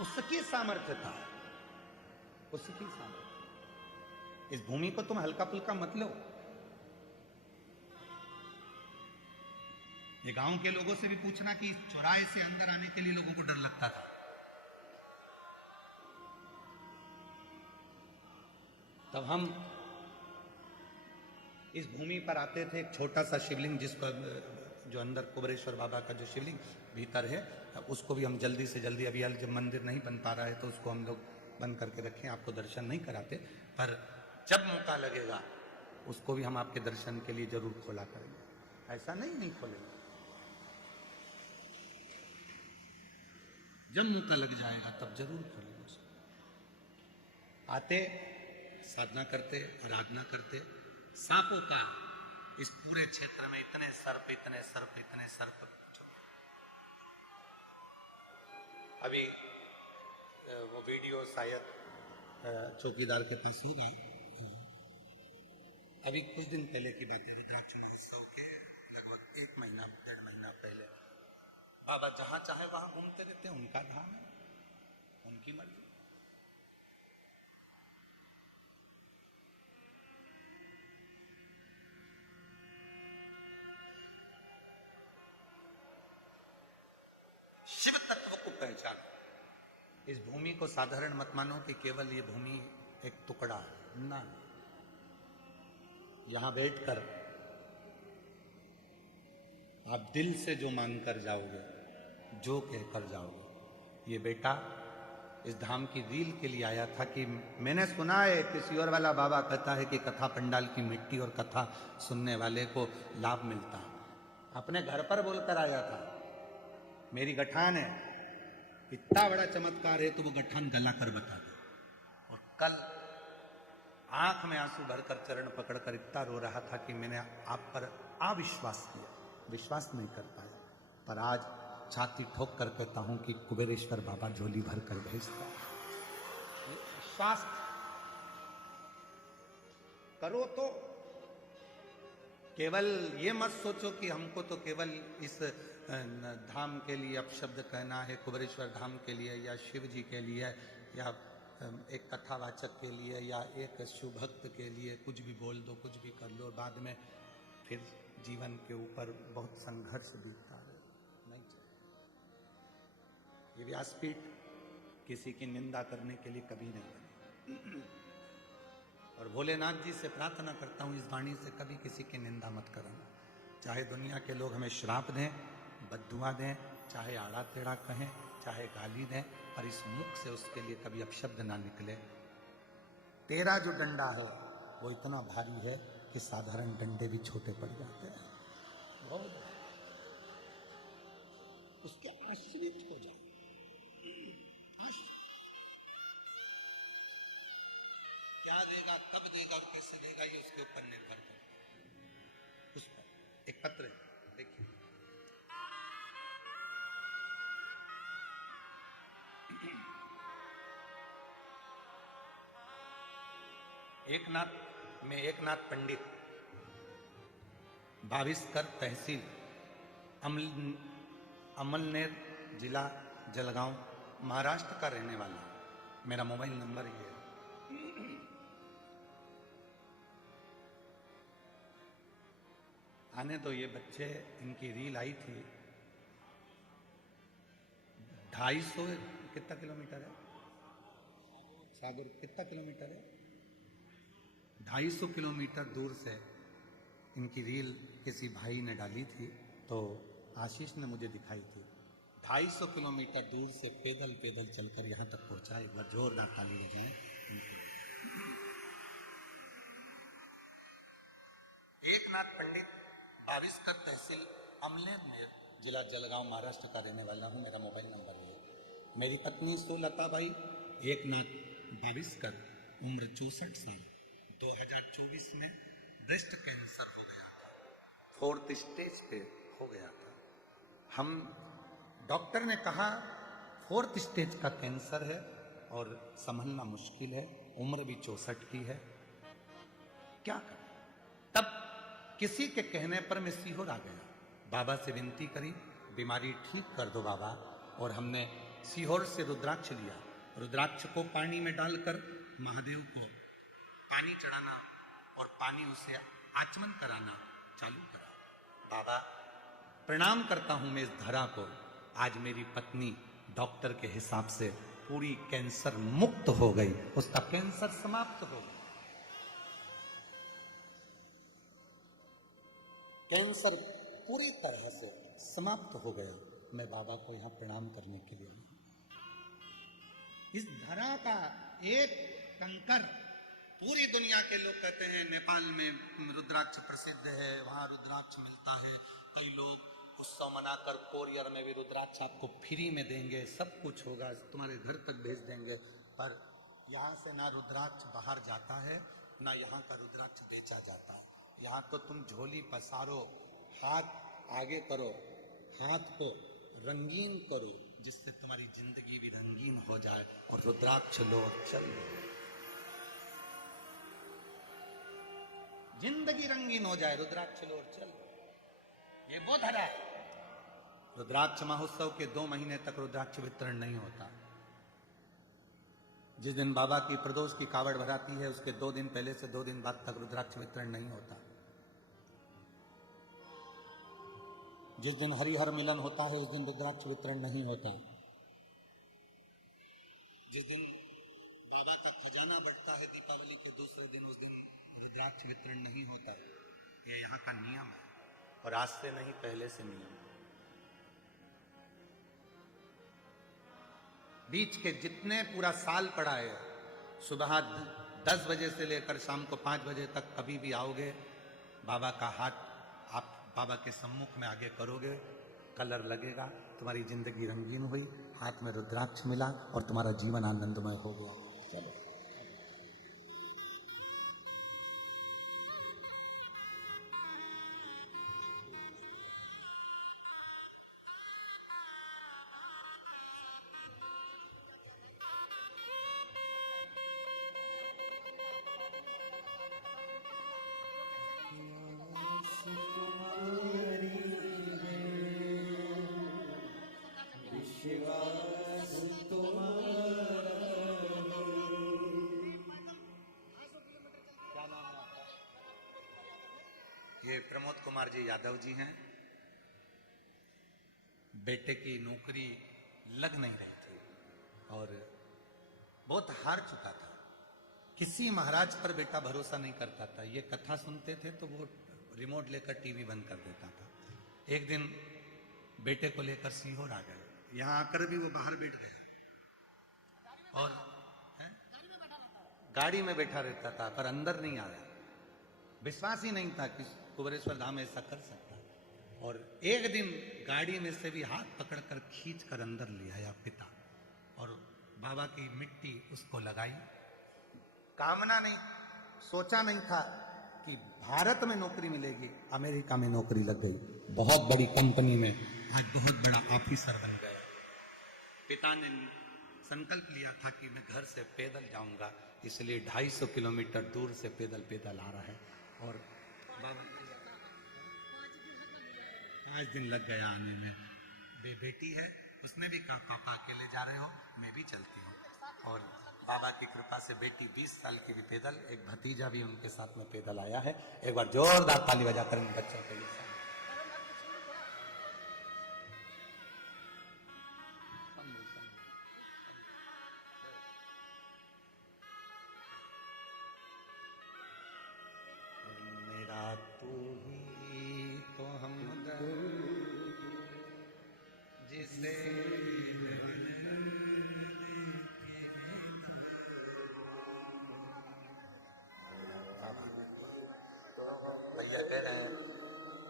उसकी सामर्थ्य था, उसकी सामर्थ्य। इस भूमि को तुम हल्का फुल्का मत लो। ये गांव के लोगों से भी पूछना कि इस चौराहे से अंदर आने के लिए लोगों को डर लगता था। तब हम इस भूमि पर आते थे। एक छोटा सा शिवलिंग जिसको जो अंदर कुबेरेश्वर बाबा का जो शिवलिंग भीतर है, उसको भी हम जल्दी से जल्दी, अभी जब मंदिर नहीं बन पा रहा है तो उसको हम लोग बंद करके रखें, आपको दर्शन नहीं कराते, पर जब मौका लगेगा उसको भी हम आपके दर्शन के लिए जरूर खोला करेंगे। ऐसा नहीं खोलेंगे, जब मौका लग जाएगा तब जरूर खोलेंगे उसको। आते, साधना करते, आराधना करते। सांपों का इस पूरे क्षेत्र में इतने सर्प, इतने सर्प, इतने सर्प। अभी वो वीडियो शायद चौकीदार के पास होगा। अभी कुछ दिन पहले की बात है, रुद्राक्ष महोत्सव के लगभग 1 महीना 1.5 महीना पहले बाबा जहां चाहे वहां घूमते रहते हैं। उनका धाम है, उनकी मर्जी। शिव तत्व को पहचानो। इस भूमि को साधारण मत मानो कि केवल ये भूमि एक टुकड़ा है, ना। यहां बैठकर आप दिल से जो मांग कर जाओगे, जो कहकर जाओगे। ये बेटा इस धाम की रील के लिए आया था कि मैंने सुना है किसी और वाला बाबा कहता है कि कथा पंडाल की मिट्टी और कथा सुनने वाले को लाभ मिलता है। अपने घर पर बोलकर आया था, मेरी गठान है, इतना बड़ा चमत्कार है तो वो गठान गला कर बता दे। और कल आंख में आंसू भरकर चरण पकड़कर इतना रो रहा था कि मैंने आप पर अविश्वास किया, विश्वास नहीं कर पाया, पर आज छाती ठोक कर कहता हूं कि कुबेरेश्वर बाबा झोली भर कर भेजता है। विश्वास करो तो केवल ये मत सोचो कि हमको तो केवल इस धाम के लिए अपशब्द कहना है, कुबेरेश्वर धाम के लिए या शिव जी के लिए या एक कथावाचक के लिए या एक शिव भक्त के लिए कुछ भी बोल दो, कुछ भी कर लो, बाद में फिर जीवन के ऊपर बहुत संघर्ष बीतता है। नहीं चाहिए। ये व्यासपीठ किसी की निंदा करने के लिए कभी नहीं बनी। और भोलेनाथ जी से प्रार्थना करता हूं इस वाणी से कभी किसी की निंदा मत करना। चाहे दुनिया के लोग हमें श्राप दें, बद्दुआ दें, चाहे आड़ा टेढ़ा कहें, चाहे गाली दें, पर इस मुख से उसके लिए कभी अपशब्द ना निकले। तेरा जो डंडा है वो इतना भारी है कि साधारण डंडे भी छोटे पड़ जाते हैं। बहुत उसके आश्रित हो जाओ। क्या देगा, कब देगा और कैसे देगा, ये उसके ऊपर निर्भर करता है। उस पर एक पत्र देखिए, एकनाथ पंडित, भाविस्कर तहसील, अमलनेर जिला जलगांव, महाराष्ट्र का रहने वाला। मेरा मोबाइल नंबर ये है। आने तो ये बच्चे, इनकी रील आई थी। 250 कितना किलोमीटर है सागर, कितना किलोमीटर है, 250 किलोमीटर दूर से इनकी रील किसी भाई ने डाली थी, तो आशीष ने मुझे दिखाई थी। 250 किलोमीटर दूर से पैदल पैदल चलकर यहाँ तक पहुँचा। एक बार जोरदार ताली बजाएं। एकनाथ पंडित, भाविस्कर तहसील, अमलेर जिला जलगांव, महाराष्ट्र का रहने वाला हूँ। मेरा मोबाइल नंबर है। मेरी पत्नी सुलता बाई, एकनाथ भाविस्कर, उम्र 64 साल, 2024 में ब्रेस्ट कैंसर हो गया था, 4th स्टेज पे हो गया था। हम डॉक्टर ने कहा 4th स्टेज का कैंसर है और संभलना मुश्किल है, उम्र भी 64 की है, क्या करें। तब किसी के कहने पर मैं सीहोर आ गया, बाबा से विनती करी, बीमारी ठीक कर दो बाबा। और हमने सीहोर से रुद्राक्ष लिया, रुद्राक्ष को पानी में डालकर महादेव को पानी चढ़ाना और पानी उसे आचमन कराना चालू करा। बाबा प्रणाम करता हूं मैं इस धरा को, आज मेरी पत्नी डॉक्टर के हिसाब से पूरी कैंसर मुक्त हो गई, उसका कैंसर समाप्त हो गया। कैंसर पूरी तरह से समाप्त हो गया। मैं बाबा को यहां प्रणाम करने के लिए आया। इस धरा का एक कंकर, पूरी दुनिया के लोग कहते हैं नेपाल में रुद्राक्ष प्रसिद्ध है, वहां रुद्राक्ष मिलता है, कई लोग उत्सव मनाकर कोरियर में भी रुद्राक्ष आपको फ्री में देंगे, सब कुछ होगा, तुम्हारे घर तक भेज देंगे। पर यहाँ से ना रुद्राक्ष बाहर जाता है, ना यहाँ का रुद्राक्ष बेचा जाता है। यहाँ तो तुम झोली पसारो, हाथ आगे करो, हाथ को रंगीन करो, जिससे तुम्हारी जिंदगी भी रंगीन हो जाए, और रुद्राक्ष लो और चलो, जिंदगी रंगीन हो जाए, रुद्राक्ष लो और चलो। ये वो धरा है। रुद्राक्ष महोत्सव के 2 महीने तक रुद्राक्ष वितरण नहीं होता। जिस दिन बाबा की प्रदोष की कावड़ भराती है, उसके 2 दिन पहले से 2 दिन बाद तक रुद्राक्ष वितरण नहीं होता। जिस दिन हरिहर मिलन होता है, उस दिन रुद्राक्ष वितरण नहीं होता। जिस दिन बाबा का खजाना बढ़ता है दीपावली के दूसरे दिन, उस दिन रुद्राक्ष वितरण नहीं होता। ये यहाँ का नियम है, और आज से नहीं, पहले से नियम। बीच के जितने पूरा साल पड़ा है, सुबह 10 बजे से लेकर शाम को 5 बजे तक कभी भी आओगे, बाबा का हाथ आप बाबा के सम्मुख में आगे करोगे, कलर लगेगा, तुम्हारी जिंदगी रंगीन हुई, हाथ में रुद्राक्ष मिला और तुम्हारा जीवन आनंदमय हो गया। चलो ये प्रमोद कुमार जी यादव जी हैं। बेटे की नौकरी लग नहीं रही थी और बहुत हार चुका था। किसी महाराज पर बेटा भरोसा नहीं करता था। ये कथा सुनते थे तो वो रिमोट लेकर टीवी बंद कर देता था। एक दिन बेटे को लेकर सीहोर आ गए। यहाँ आकर भी वो बाहर बैठ गया और गाड़ी में बैठा रहता था, पर अंदर नहीं आया। विश्वास ही नहीं था कि कुबेरेश्वर धाम ऐसा कर सकता है। और एक दिन गाड़ी में से भी हाथ पकड़कर खींच कर अंदर ले आया पिता, और बाबा की मिट्टी उसको लगाई। कामना नहीं, सोचा नहीं था कि भारत में नौकरी मिलेगी। अमेरिका में नौकरी लग गई, बहुत बड़ी कंपनी में आज बहुत बड़ा ऑफिसर बन गया। पिता ने संकल्प लिया था कि मैं घर से पैदल जाऊंगा, इसलिए 250 किलोमीटर दूर से पैदल पैदल आ रहा है। और बाबा 5 दिन लग गया आने में। बेटी है, उसने भी कहा पापा अकेले जा रहे हो, मैं भी चलती हूँ। और बाबा की कृपा से बेटी 20 साल की भी पैदल, एक भतीजा भी उनके साथ में पैदल आया है। एक बार जोरदार ताली बजाकर इन बच्चों के लिए तू ही तो हम जिसे भैया कह रहे हैं।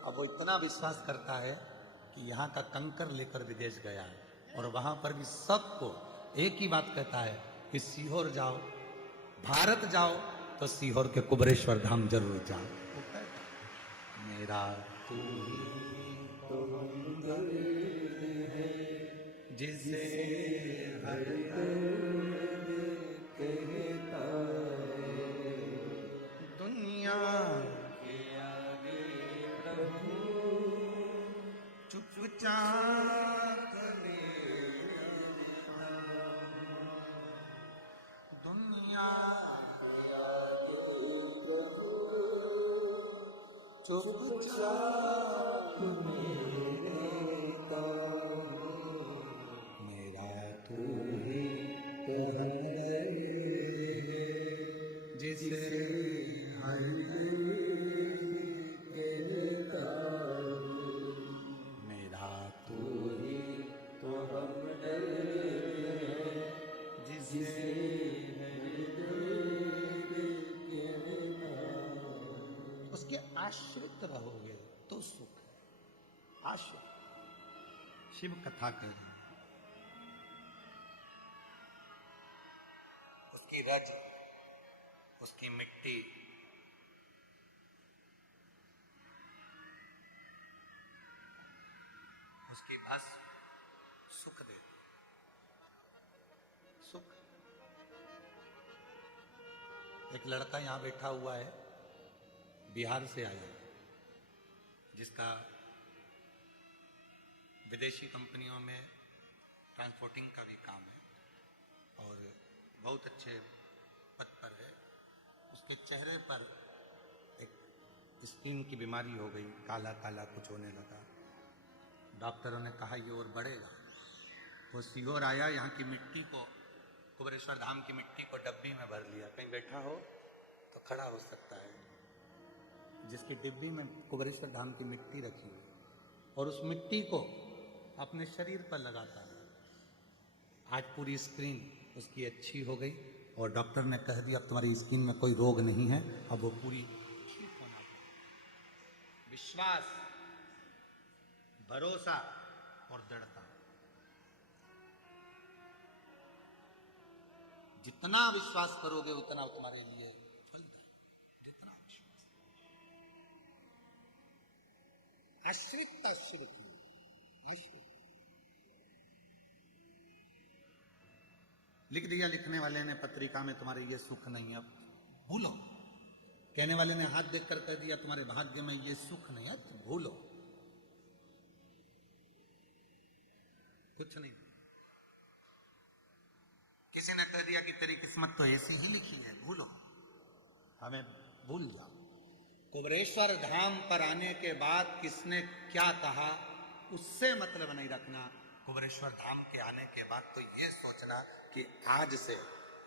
अब वो इतना विश्वास करता है कि यहाँ का कंकर लेकर विदेश गया है, और वहां पर भी सबको एक ही बात कहता है कि सीहोर जाओ, भारत जाओ तो सीहोर के कुबेरेश्वर धाम जरूर जाओ। मेरा तू ही तो है जिसे हर दर्द कहता है, दुनिया के आगे प्रभु चुपचाप चुपचाप मेरे काम, मेरा तू ही तो है जिसे हर कहता हूँ, मेरा तू तू ही तो हमदर्द है जिसे जिसे उसके आश्रित रहोगे तो सुख है। आश्रित शिव कथा कह रही है। उसकी रज, उसकी मिट्टी, उसकी भस्म सुख देती है। सुख। एक लड़का यहां बैठा हुआ है, बिहार से आया है, जिसका विदेशी कंपनियों में ट्रांसपोर्टिंग का भी काम है और बहुत अच्छे पद पर है। उसके चेहरे पर एक स्किन की बीमारी हो गई, काला काला कुछ होने लगा। डॉक्टरों ने कहा ये और बढ़ेगा। वो सीहोर आया, यहाँ की मिट्टी को, कुबेरेश्वर धाम की मिट्टी को डब्बी में भर लिया। कहीं बैठा हो तो खड़ा हो सकता है। जिसकी डिब्बी में कुबेरेश्वर धाम की मिट्टी रखी हुई, और उस मिट्टी को अपने शरीर पर लगाता है। आज पूरी स्क्रीन उसकी अच्छी हो गई और डॉक्टर ने कह दिया अब तुम्हारी स्किन में कोई रोग नहीं है, अब वो पूरी ठीक होना चाहिए। विश्वास, भरोसा और दृढ़ता, जितना विश्वास करोगे उतना तुम्हारे लिए फलदायी। जितना विश्वास, आश्रितता शिव की, आश्रित। लिख दिया लिखने वाले ने पत्रिका में तुम्हारे ये सुख नहीं है, अब भूलो। कहने वाले ने हाथ देखकर कह दिया तुम्हारे भाग्य में ये सुख नहीं है, तो भूलो। कुछ नहीं। किसी ने कह दिया कि तेरी किस्मत तो ऐसी ही लिखी है, भूलो, हमें भूल जाओ। कुबेरेश्वर धाम पर आने के बाद किसने क्या कहा उससे मतलब नहीं रखना। कुबेरेश्वर धाम के आने के बाद तो ये सोचना कि आज से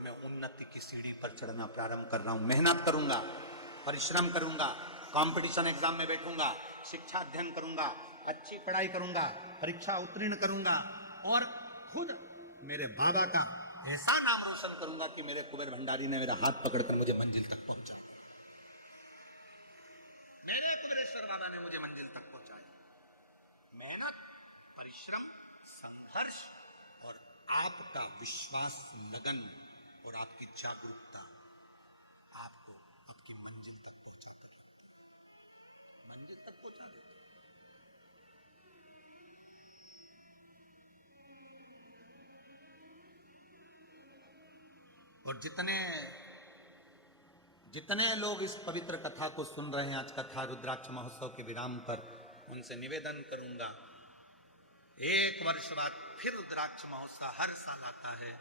मैं उन्नति की सीढ़ी पर चढ़ना प्रारंभ कर रहा हूं। मेहनत करूंगा, परिश्रम करूंगा, कंपटीशन एग्जाम में बैठूंगा, शिक्षा अध्ययन करूंगा, अच्छी पढ़ाई करूंगा, परीक्षा उत्तीर्ण करूंगा और खुद मेरे बाबा का ऐसा नाम रोशन करूंगा कि मेरे कुबेर भंडारी ने मेरा हाथ पकड़कर मुझे मंजिल तक पहुंचा। मेरे कुबेरेश्वर बाबा ने मुझे मंजिल तक पहुंचाया। मेहनत, परिश्रम, संघर्ष और आपका विश्वास, लगन और आपकी जागरूकता आपको आपकी मंजिल तक पहुंचा देती, मंजिल तक पहुंचा देती। और जितने लोग इस पवित्र कथा को सुन रहे हैं, आज कथा रुद्राक्ष महोत्सव के विराम पर, उनसे निवेदन करूंगा, एक वर्ष बाद फिर रुद्राक्ष महोत्सव हर साल आता है।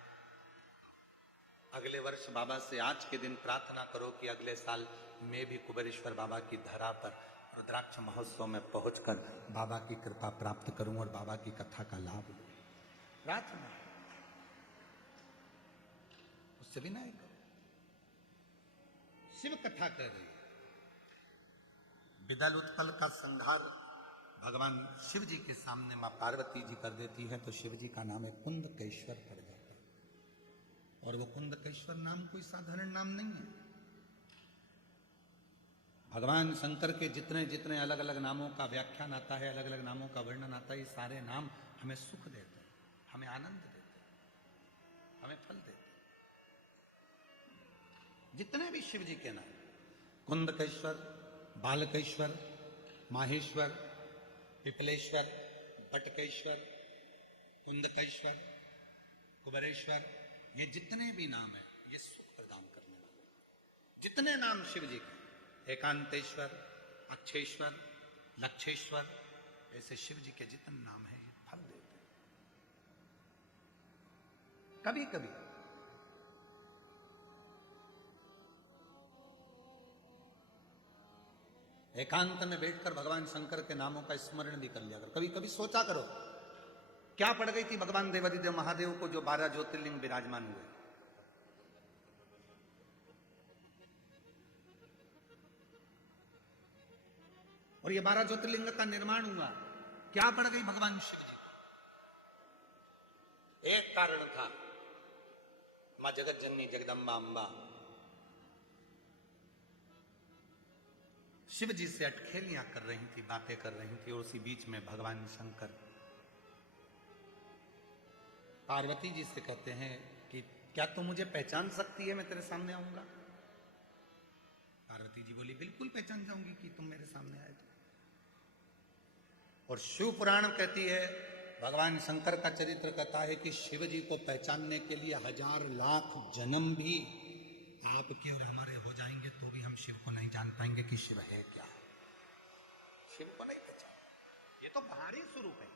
अगले वर्ष बाबा से आज के दिन प्रार्थना करो कि अगले साल मैं भी कुबेरेश्वर बाबा की धरा पर रुद्राक्ष महोत्सव में पहुंचकर बाबा की कृपा प्राप्त करूं और बाबा की कथा का लाभ लूं। प्रार्थना उससे भी नहीं करो। शिव कथा कर रही है। विदल उत्पल का संहार भगवान शिव जी के सामने मां पार्वती जी कर देती है तो शिव जी का नाम है कुंदकेश्वर पड़ जाता है। और वो कुंदकेश्वर नाम कोई साधारण नाम नहीं है। भगवान शंकर के जितने जितने अलग अलग नामों का व्याख्यान आता है, अलग अलग नामों का वर्णन आता है, ये सारे नाम हमें सुख देते हैं, हमें आनंद देते हैं, हमें फल देते हैं। जितने भी शिव जी के नाम, कुंदकेश्वर, बालकेश्वर, माहेश्वर, पिपलेश्वर, बटकेश्वर, कुंदकेश्वर, कुबेरेश्वर, ये जितने भी नाम है ये सुख प्रदान करने वाले। जितने नाम शिव जी के, एकांतेश्वर, अक्षेश्वर, लक्षेश्वर, ऐसे शिव जी के जितने नाम है ये फल देते हैं। कभी कभी एकांत में बैठकर भगवान शंकर के नामों का स्मरण भी कर लिया करो। कभी कभी सोचा करो क्या पड़ गई थी भगवान देवादिदेव महादेव को जो 12 ज्योतिर्लिंग विराजमान हुए। और ये 12 ज्योतिर्लिंग का निर्माण हुआ, क्या पड़ गई भगवान शिव जी को? एक कारण था, मां जगत जननी जगदम्बा अंबा शिव जी से अटखेलियां कर रही थी, बातें कर रही थी, और उसी बीच में भगवान शंकर पार्वती जी से कहते हैं कि क्या तू मुझे पहचान सकती है, मैं तेरे सामने आऊंगा। पार्वती जी बोली बिल्कुल पहचान जाऊंगी कि तुम मेरे सामने आए तो। और शिव पुराण कहती है, भगवान शंकर का चरित्र कहता है कि शिव जी को पहचानने के लिए 1000 लाख जन्म भी आपके और हमारे हो जाएंगे तो भी हम शिव को नहीं जान पाएंगे कि शिव है क्या। शिव को नहीं पहचान, ये तो बाहरी स्वरूप है।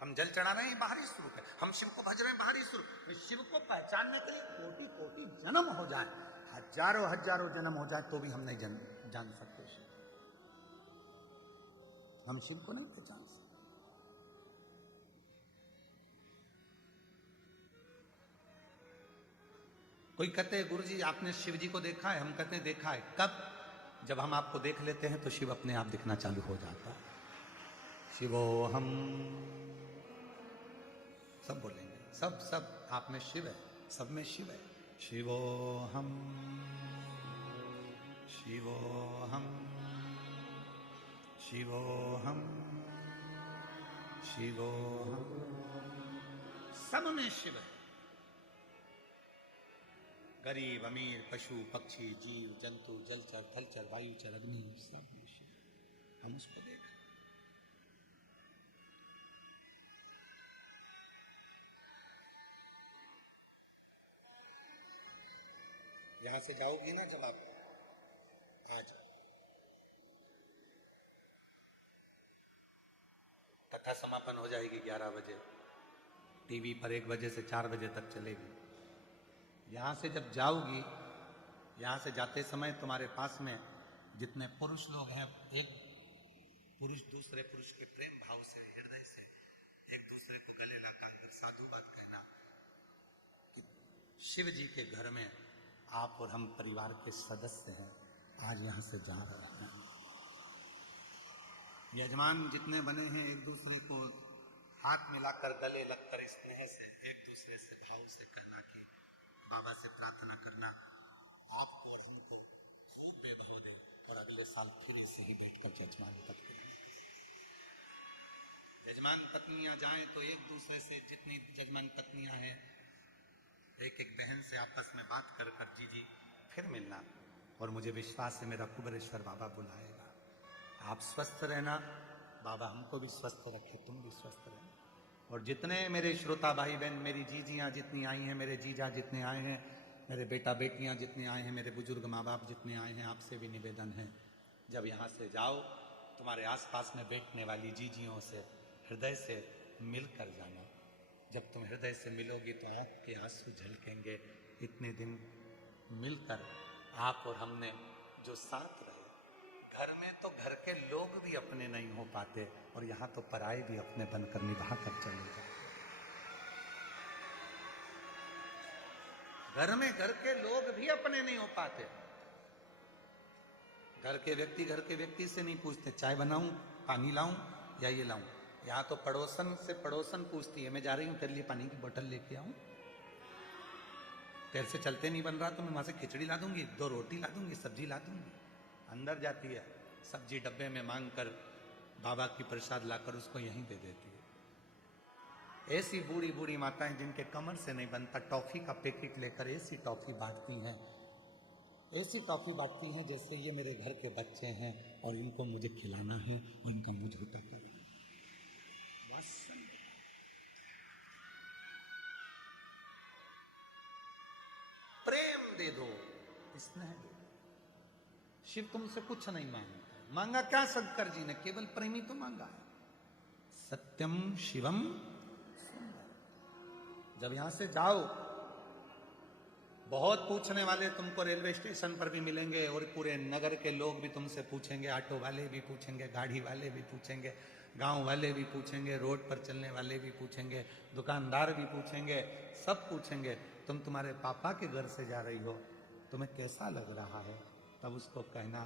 हम जल चढ़ा रहे हैं, बाहरी स्वरूप है। हम शिव को भज रहे हैं, बाहरी स्वरूप। शिव को पहचानने के लिए कोटि कोटि जन्म हो जाए, हजारों हजारों जन्म हो जाए तो भी हम नहीं जान सकते शिव। हम शिव को नहीं पहचान सकते। कोई कहते हैं गुरु जी आपने शिव जी को देखा है? हम कहते हैं देखा है। कब? जब हम आपको देख लेते हैं तो शिव अपने आप दिखना चालू हो जाता है। शिवो हम सब बोलेंगे, सब आप में शिव है, सब में शिव है। शिवो हम शिवो हम शिवो हम शिवो हम, सब में शिव है। गरीब अमीर पशु पक्षी जीव जंतु जलचर थलचर वायुचर अग्नि सब में शिव है। हम उसको देखें। यहां से जाओगी ना जब आप आज कथा समापन हो जाएगी 11 बजे, टीवी पर 1 बजे से 4 बजे तक चलेगी। यहां से जब जाओगी, यहां से जाते समय तुम्हारे पास में जितने पुरुष लोग हैं, एक पुरुष दूसरे पुरुष के प्रेम भाव से हृदय से एक दूसरे को गले लगाकर साधु बात कहना कि शिव जी के घर में आप और हम परिवार के सदस्य हैं, आज यहां से जा रहे हैं। यजमान जितने बने हैं एक दूसरे को हाथ मिलाकर गले लगकर स्नेह से एक दूसरे से भाव से कहना कि बाबा से प्रार्थना करना आपको और हमको खूब वैभव दे और अगले साल फिर इसे ही बैठकर यजमान पत्नी यजमान पत्नियां जाएं तो एक दूसरे से जितनी यजमान पत्नियां हैं एक एक बहन से आपस में बात कर कर जी फिर मिलना। और मुझे विश्वास है मेरा कुबेरेश्वर बाबा बुलाएगा। आप स्वस्थ रहना, बाबा हमको भी स्वस्थ रखे, तुम भी स्वस्थ रहना। और जितने मेरे श्रोता भाई बहन, मेरी जीजियाँ जितनी आई हैं, मेरे जीजा जितने आए हैं, मेरे बेटा बेटियाँ जितने आए हैं, मेरे बुजुर्ग माँ बाप जितने आए हैं, आपसे भी निवेदन है जब यहाँ से जाओ तुम्हारे आसपास में बैठने वाली जीजियों से हृदय से मिलकर जाना। जब तुम हृदय से मिलोगी तो आँख के आंसू झलकेंगे। इतने दिन मिलकर आप और हमने जो साथ रहे, घर में तो घर के लोग भी अपने नहीं हो पाते और यहाँ तो पराये भी अपने बनकर निभा कर चले जाते। घर में घर के लोग भी अपने नहीं हो पाते। घर के व्यक्ति से नहीं पूछते चाय बनाऊं, पानी लाऊं या ये लाऊं। यहाँ तो पड़ोसन से पड़ोसन पूछती है मैं जा रही हूं तेरे लिए पानी की बोतल लेके आऊं, तेरे से चलते नहीं बन रहा तो मैं वहां से खिचड़ी ला दूंगी, 2 रोटी ला दूंगी, सब्जी ला दूंगी। अंदर जाती है, सब्जी डब्बे में मांग कर बाबा की प्रसाद लाकर उसको यहीं दे देती है। ऐसी बूढ़ी बूढ़ी माताएं जिनके कमर से नहीं बनता, टॉफी का पैकेट लेकर ऐसी टॉफी बांटती हैं, ऐसी टॉफी बांटती हैं जैसे ये मेरे घर के बच्चे हैं और इनको मुझे खिलाना है और इनका मुझ होता करना है। प्रेम दे दो, स्नेह दे दो। शिव तुमसे कुछ नहीं मांगता। मांगा क्या शंकर जी ने? केवल प्रेमी तो मांगा है। सत्यम शिवम सुंदर। जब यहां से जाओ बहुत पूछने वाले तुमको रेलवे स्टेशन पर भी मिलेंगे और पूरे नगर के लोग भी तुमसे पूछेंगे, ऑटो वाले भी पूछेंगे, गाड़ी वाले भी पूछेंगे, गांव वाले भी पूछेंगे, रोड पर चलने वाले भी पूछेंगे, दुकानदार भी पूछेंगे, सब पूछेंगे तुम तुम्हारे पापा के घर से जा रही हो, तुम्हें कैसा लग रहा है? तब उसको कहना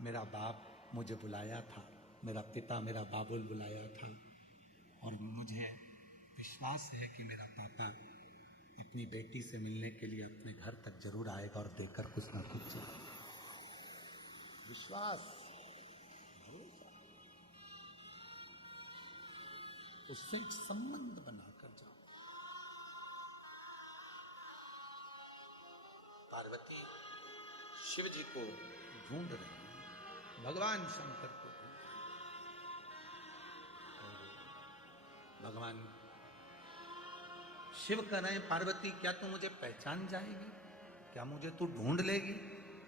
मेरा बाप मुझे बुलाया था, मेरा पिता मेरा बाबुल बुलाया था और मुझे विश्वास है कि मेरा पापा अपनी बेटी से मिलने के लिए अपने घर तक जरूर आएगा और देकर कुछ ना कुछ विश्वास, भरोसा, उससे संबंध बनाकर जाओ। पार्वती शिव जी को ढूंढ रही है, भगवान शंकर को ढूंढ रही है। भगवान शिव कह रहे हैं पार्वती क्या तू मुझे पहचान जाएगी? क्या मुझे तू ढूंढ लेगी?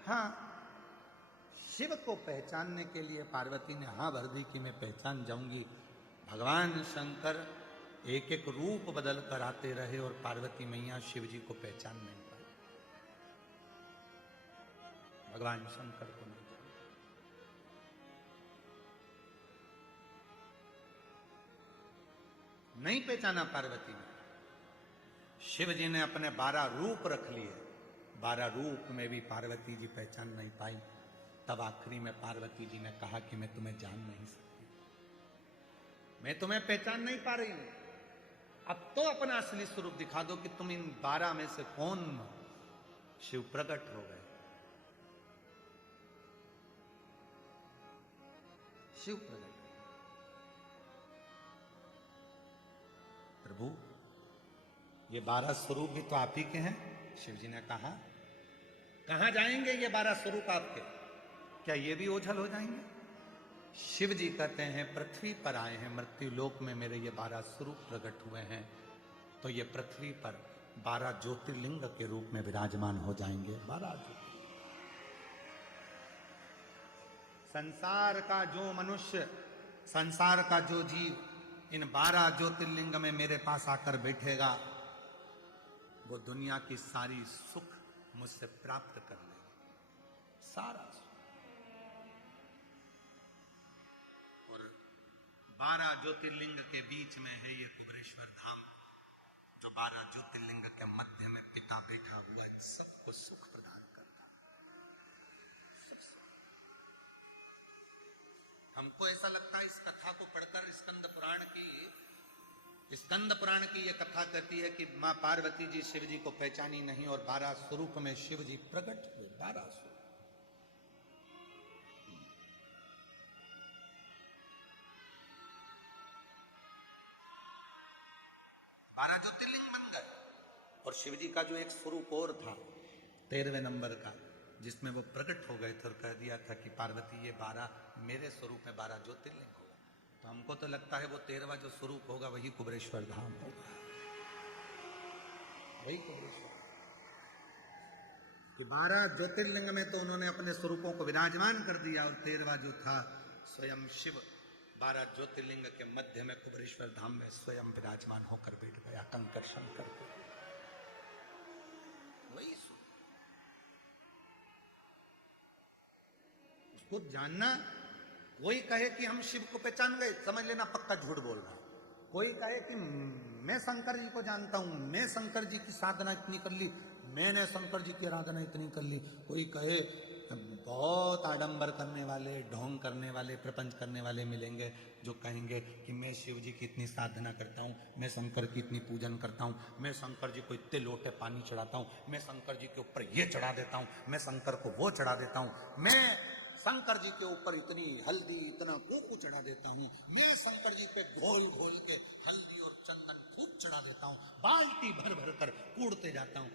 हाँ, शिव को पहचानने के लिए पार्वती ने हाँ भर दी कि मैं पहचान जाऊंगी। भगवान शंकर एक एक रूप बदल कर आते रहे और पार्वती मैया शिव जी को पहचान नहीं पाई। भगवान शंकर को नहीं जाना, नहीं पहचाना पार्वती ने। शिव जी ने अपने 12 रूप रख लिए, 12 रूप में भी पार्वती जी पहचान नहीं पाई। तब आखिरी में पार्वती जी ने कहा कि मैं तुम्हें जान नहीं सकती, मैं तुम्हें पहचान नहीं पा रही हूं, अब तो अपना असली स्वरूप दिखा दो कि तुम इन 12 में से कौन हो। शिव प्रकट हो गए, शिव प्रकट, प्रभु ये 12 स्वरूप भी तो आप ही के हैं। शिव जी ने कहा कहां जाएंगे ये 12 स्वरूप आपके? क्या ये भी ओझल हो जाएंगे? शिव जी कहते हैं पृथ्वी पर आए हैं, मृत्यु लोक में मेरे ये 12 स्वरूप प्रकट हुए हैं, तो ये पृथ्वी पर 12 ज्योतिर्लिंग के रूप में विराजमान हो जाएंगे। 12 ज्योतिर्लिंग, संसार का जो मनुष्य, संसार का जो जीव इन 12 ज्योतिर्लिंग में मेरे पास आकर बैठेगा वो दुनिया की सारी सुख मुझसे प्राप्त कर लेगा, सारा सुख। और 12 ज्योतिर्लिंग के बीच में है ये कुबेरेश्वर धाम, जो 12 ज्योतिर्लिंग के मध्य में पिता बैठा हुआ सबको सुख प्रदान कर रहा है, सब सुख। हमको ऐसा लगता है इस कथा को पढ़कर, स्कंद पुराण की यह कथा कहती है कि मां पार्वती जी शिव जी को पहचानी नहीं और 12 स्वरूप में शिव जी प्रकट हुए। 12 स्वरूप, 12 ज्योतिर्लिंग बन गए। और शिव जी का जो एक स्वरूप और था 13वें नंबर का, जिसमें वो प्रकट हो गए थे और कह दिया था कि पार्वती ये 12 मेरे स्वरूप में 12 ज्योतिर्लिंग होगा। तो हमको तो लगता है वो 13वां जो स्वरूप होगा वही कुबेरेश्वर धाम होगा, वही कुबेरेश्वर। कि 12 ज्योतिर्लिंग में तो उन्होंने अपने स्वरूपों को विराजमान कर दिया और 13वां जो था स्वयं शिव 12 ज्योतिर्लिंग के मध्य में कुबेरेश्वर धाम में स्वयं विराजमान होकर बैठ गया, कंकर शंकर को। वही उसको जानना। कोई कहे कि हम शिव को पहचान गए, समझ लेना पक्का झूठ बोल रहा है। कोई कहे कि मैं शंकर जी को जानता हूं, मैं शंकर जी की साधना इतनी कर ली, मैंने शंकर जी की आराधना इतनी कर ली। कोई कहे, बहुत आडंबर करने वाले, ढोंग करने वाले, प्रपंच करने वाले मिलेंगे जो कहेंगे कि मैं शिव जी की इतनी साधना करता हूँ, मैं शंकर की इतनी पूजन करता हूँ, मैं शंकर जी को इतने लोटे पानी चढ़ाता हूँ, मैं शंकर जी के ऊपर ये चढ़ा देता हूँ, मैं शंकर को वो चढ़ा देता हूँ, मैं शंकर जी के ऊपर इतनी हल्दी इतना कुकू चढ़ा देता हूँ, मैं शंकर जी पे घोल घोल के हल्दी और चंदन खूब चढ़ा देता हूँ, बाल्टी भर भर कर कूड़ते जाता हूँ।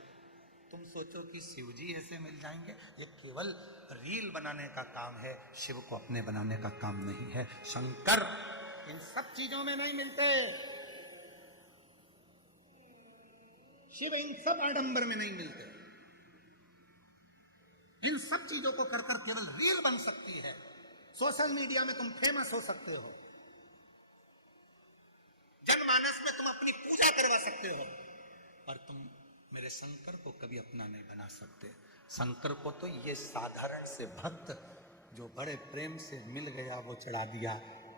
तुम सोचो कि शिव जी ऐसे मिल जाएंगे? ये केवल रील बनाने का काम है, शिव को अपने बनाने का काम नहीं है। शंकर इन सब चीजों में नहीं मिलते, शिव इन सब आडंबर में नहीं मिलते। इन सब चीजों को कर कर केवल रील बन सकती है, सोशल मीडिया में तुम फेमस हो सकते हो, जनमानस में तुम अपनी पूजा करवा सकते हो, और तुम मेरे मेरे शंकर को कभी अपना नहीं बना सकते। शंकर को तो ये साधारण से भक्त जो बड़े प्रेम से मिल गया वो चढ़ा दिया,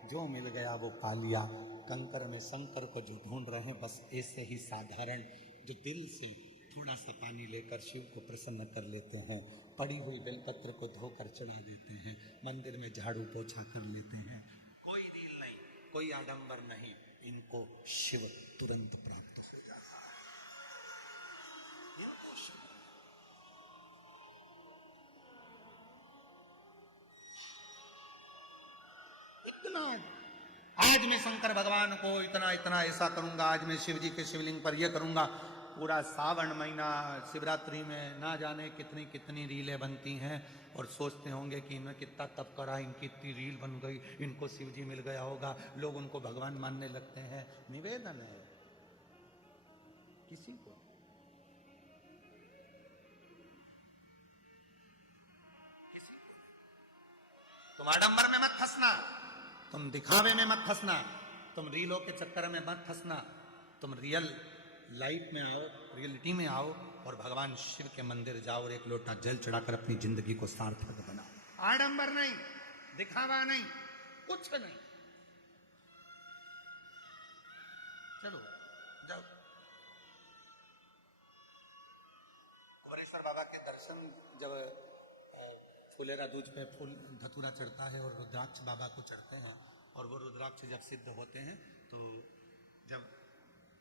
जो मिल गया वो पा लिया। कंकर में शंकर को जो ढूंढ रहे हैं, बस ऐसे ही साधारण जो दिल से थोड़ा सा पानी लेकर शिव को प्रसन्न कर लेते हैं, पड़ी हुई बेलपत्र को धोकर चढ़ा देते हैं, मंदिर में झाड़ू पोछा कर लेते हैं, कोई रील नहीं, कोई आडंबर नहीं, इनको शिव तुरंत प्राप्त हो जाता है। इनको शिव इतना, आज मैं शंकर भगवान को इतना इतना ऐसा करूंगा, आज मैं शिव जी के शिवलिंग पर यह करूंगा, पूरा सावन महीना शिवरात्रि में ना जाने कितनी कितनी रीलें बनती हैं, और सोचते होंगे कि इन्होंने कितना तप करा, इनकी इतनी रील बन गई, इनको शिव जी मिल गया होगा, लोग उनको भगवान मानने लगते हैं। निवेदन है किसी को, किसी को तुम आडंबर में मत फंसना, तुम दिखावे में मत फंसना, तुम रीलों के चक्कर में मत फंसना, तुम रियल लाइफ में आओ, रियलिटी में आओ और भगवान शिव के मंदिर जाओ और एक लोटा जल चढ़ाकर अपनी जिंदगी को सार्थक बनाओ। आडंबर नहीं, दिखावा नहीं, कुछ नहीं। चलो जाओ। कुंवरेश्वर बाबा के दर्शन, जब फुलेरा दूज पे फूल धतूरा चढ़ता है और रुद्राक्ष बाबा को चढ़ते हैं, और वो रुद्राक्ष जब सिद्ध होते हैं तो जब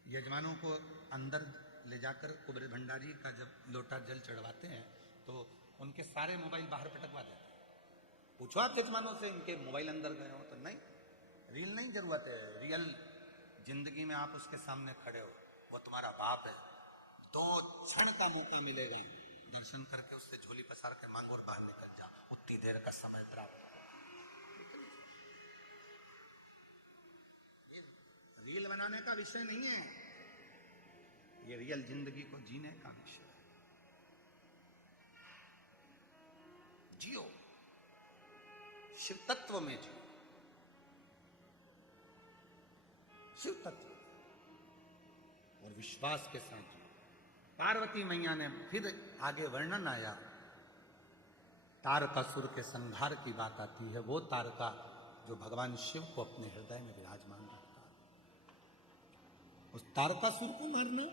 यजमानों को अंदर ले जाकर कुबेर भंडारी का जब लोटा जल चढ़वाते हैं तो उनके सारे मोबाइल बाहर पटकवा देते हैं। पूछो आप यजमानों से, इनके मोबाइल अंदर गए हो? तो नहीं, रील नहीं जरूरत है, रियल जिंदगी में आप उसके सामने खड़े हो, वो तुम्हारा बाप है, 2 क्षण का मौका मिलेगा, दर्शन करके उससे झोली पसार के मांगो और बाहर निकल जाओ, उतनी देर का समय प्राप्त हो। ये रील बनाने का विषय नहीं है, ये रियल जिंदगी को जीने का विषय है। जियो, शिव तत्व में जियो, शिव तत्व और विश्वास के साथ जियो। पार्वती मैया ने फिर आगे वर्णन आया, तारकासुर के संहार की बात आती है, वो तारका जो भगवान शिव को अपने हृदय में विराजमान रखता है, उस तारकासुर को मारना,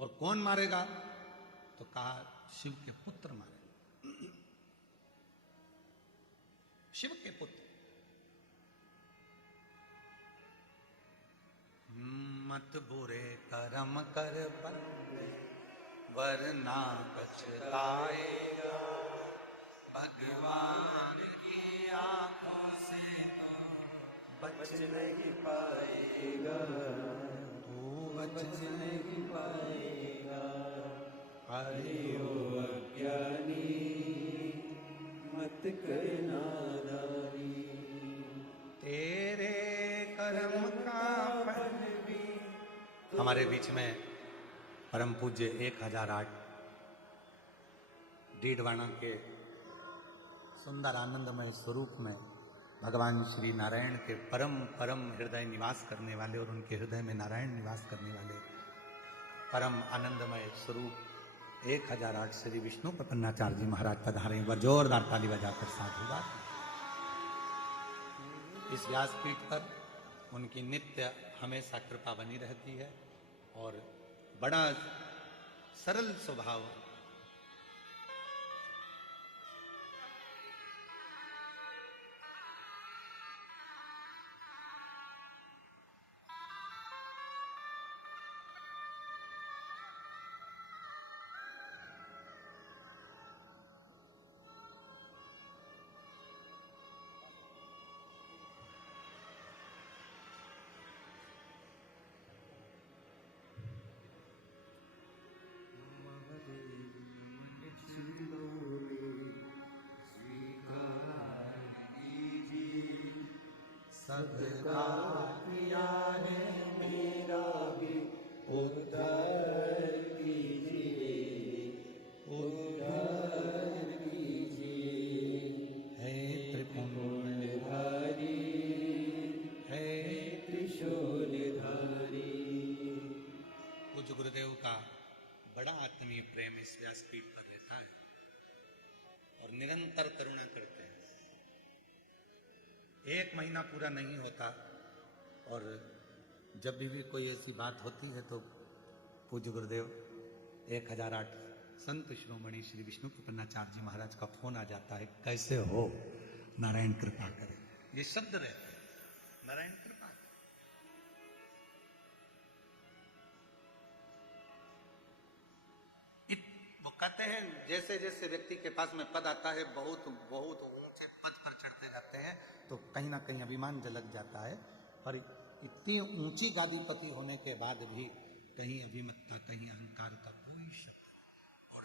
और कौन मारेगा? तो कहा शिव के पुत्र मारेंगे, शिव के पुत्र। मत बुरे कर्म कर बंदे वरना पछताएगा, भगवान की आंखों से बच नहीं पाएगा, तू बच नहीं पाएगा। अरे ओ अज्ञानी मत कर नादानी, तेरे कर्म का फल भी। हमारे बीच में परम पूज्य 1008 डीडवाना के सुंदर आनंदमय स्वरूप में भगवान श्री नारायण के परम परम हृदय निवास करने वाले, और उनके हृदय में नारायण निवास करने वाले परम आनंदमय स्वरूप 1008 श्री विष्णु प्रपन्नाचार्य जी महाराज पधारे। एक बार जोरदार ताली बजाकर साधुवाद। इस व्यासपीठ पर उनकी नित्य हमेशा कृपा बनी रहती है, और बड़ा सरल स्वभाव, सबका किया है मेरा भी उद्धार कीजिए, उद्धार कीजिए। हे त्रिपुंडधारी, हे त्रिशूलधारी। पूज्य गुरुदेव का बड़ा आत्मीय प्रेम इस व्यासपीठ पर रहता है और निरंतर करुणा करते हैं। एक महीना पूरा नहीं होता और जब भी कोई ऐसी बात होती है तो पूज्य गुरुदेव 1008 संत शिरोमणि श्री विष्णु प्रपन्नाचार्य जी महाराज का फोन आ जाता है, कैसे हो, नारायण कृपा करे। ये शब्द रहते हैं, नारायण कृपा। वो कहते हैं जैसे जैसे व्यक्ति के पास में पद आता है, बहुत बहुत ऊंचे पद पर चढ़ते जाते हैं तो कहीं ना कहीं अभिमान झलक जाता है। और इतनी ऊंची गादीपति होने के बाद भी कहीं अभिमतता, कहीं अहंकार का कोई शब्द नहीं। और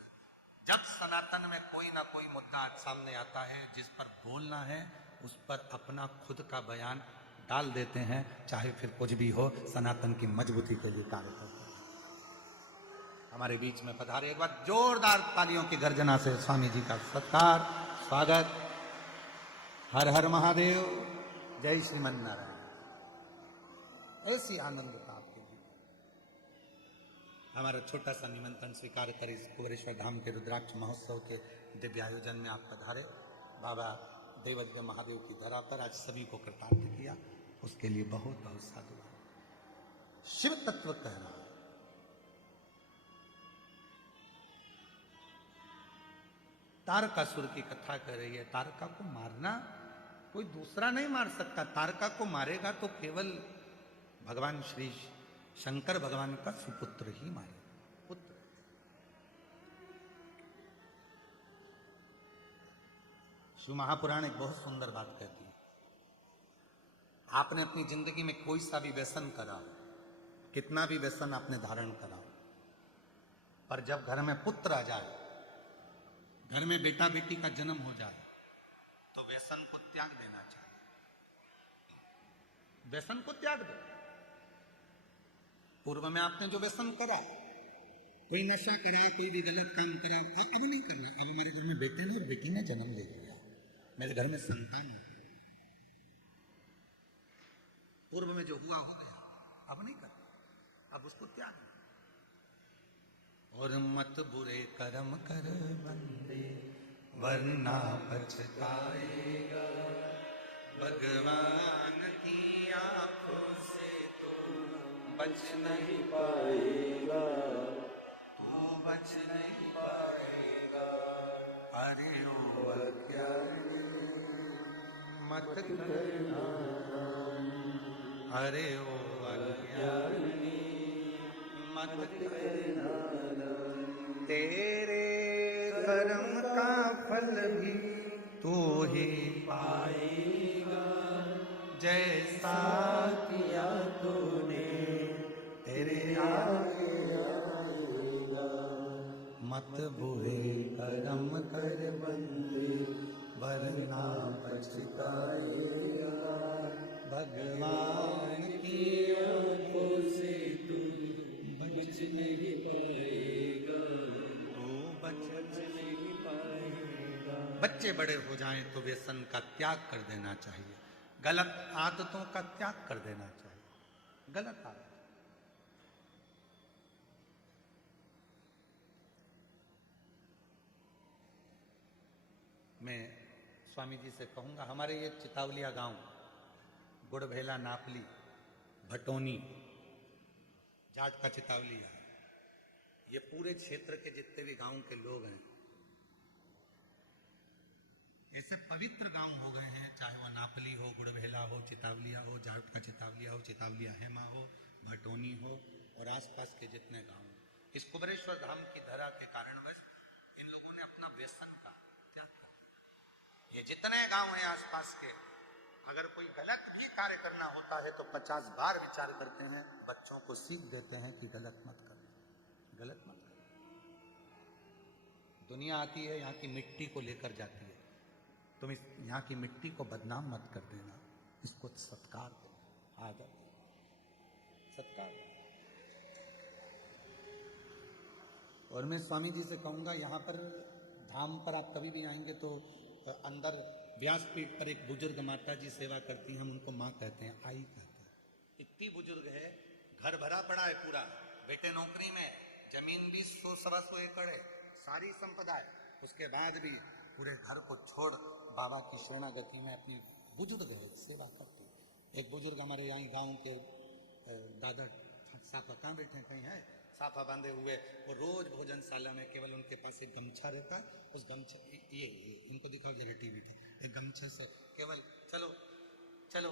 जब सनातन में कोई ना कोई मुद्दा सामने आता है जिस पर बोलना है, उस पर अपना खुद का बयान डाल देते हैं, चाहे फिर कुछ भी हो, सनातन की मजबूती के लिए कार्य करते हैं। हमारे बीच में पधारे, एक बार जोरदार तालियों की गर्जना से स्वामी जी का सत्कार, स्वागत। हर हर महादेव, जय श्रीमन नारायण। ऐसी आनंद का आपके लिए हमारा छोटा सा निमंत्रण स्वीकार कर इस कुबेरेश्वर धाम के रुद्राक्ष महोत्सव के दिव्य आयोजन में आप पधारे। बाबा देवज्ञ महादेव की धरा पर आज सभी को कृतार्थ किया, उसके लिए बहुत बहुत साधुवाद। शिव तत्व कह रहा है, तारकासुर की कथा कर रही है। तारका को मारना कोई दूसरा नहीं मार सकता, तारका को मारेगा तो केवल भगवान श्री शंकर भगवान का सुपुत्र ही मारेगा, पुत्र। शिव महापुराण एक बहुत सुंदर बात कहती है, आपने अपनी जिंदगी में कोई सा भी व्यसन करा, कितना भी व्यसन आपने धारण करा, पर जब घर में पुत्र आ जाए, घर में बेटा बेटी का जन्म हो जाए, तो व्यसन को त्याग देना चाहिए। व्यसन को त्याग दो। पूर्व में आपने जो व्यसन करा, कोई नशा करा, कोई भी गलत काम करा, अब नहीं करना। अब हमारे घर में बेटे ने और बेटी ने जन्म ले लिया, मेरे घर में संतान हो, पूर्व में जो हुआ हो गया, अब नहीं करना, अब उसको त्याग दो। और मत बुरे कर्म कर बंदे, वरना पछताएगा, भगवान की आंखों से तो बच नहीं पाएगा, तू बच नहीं पाएगा। अरे ओ अज्ञानी मत करना, अरे ओ अज्ञानी मत करना, तेरे कर्म का फल भी तू ही पाएगा, जैसा किया तूने तेरे आगे आएगा। मत बुरे कर्म कर बंदे, वरना पछताएगा, भगवान की आंखों से तू बच नहीं पाएगा, तू बच नहीं पाएगा। बच्चे बड़े हो जाएं तो व्यसन का त्याग कर देना चाहिए, गलत आदतों का त्याग कर देना चाहिए। गलत आदत, मैं स्वामी जी से कहूंगा, हमारे ये चितावलिया गांव, गुड़भेला, नापली, भटोनी, जाट का चितावलिया, ये पूरे क्षेत्र के जितने भी गांव के लोग हैं, ऐसे पवित्र गांव हो गए हैं, चाहे वह नापली हो, गुड़भेला हो, चितावलिया हो, जाट का चितावलिया हो, चितावलिया हेमा हो, भटोनी हो और आसपास के जितने गांव। इस कुबेरेश्वर धाम की धरा के कारणवश इन लोगों ने अपना व्यसन का त्याग किया। ये जितने गांव हैं आसपास के, अगर कोई गलत भी कार्य करना होता है तो 50 बार विचार करते हैं, बच्चों को सीख देते हैं कि गलत मत करो, गलत मत करो। दुनिया आती है, यहाँ की मिट्टी को लेकर जाती है, तुम इस यहाँ की मिट्टी को बदनाम मत कर देना, इसको सत्कार देना, आदर, सत्कार। और मैं स्वामी जी से कहूंगा, यहाँ पर धाम पर आप कभी भी आएंगे तो अंदर व्यासपीठ पर एक बुजुर्ग माता जी सेवा करती हैं, हम उनको माँ कहते हैं, आई कहते हैं। इतनी बुजुर्ग है, घर भरा पड़ा है पूरा, बेटे नौकरी में, जमीन भी 100-125 एकड़ है, सारी संपदा है, उसके बाद भी पूरे घर को छोड़ बाबा की शरणागति में अपनी बुजुर्ग है सेवा करती है। एक बुजुर्ग हमारे यहाँ गांव के दादा साफा कहाँ बैठे कहीं है, साफा बांधे हुए, वो रोज भोजनशाला में केवल उनके पास एक गमछा रहता, उस गमछा ये इनको दिखाओ जरा टीवी पे, एक गमछे से केवल चलो चलो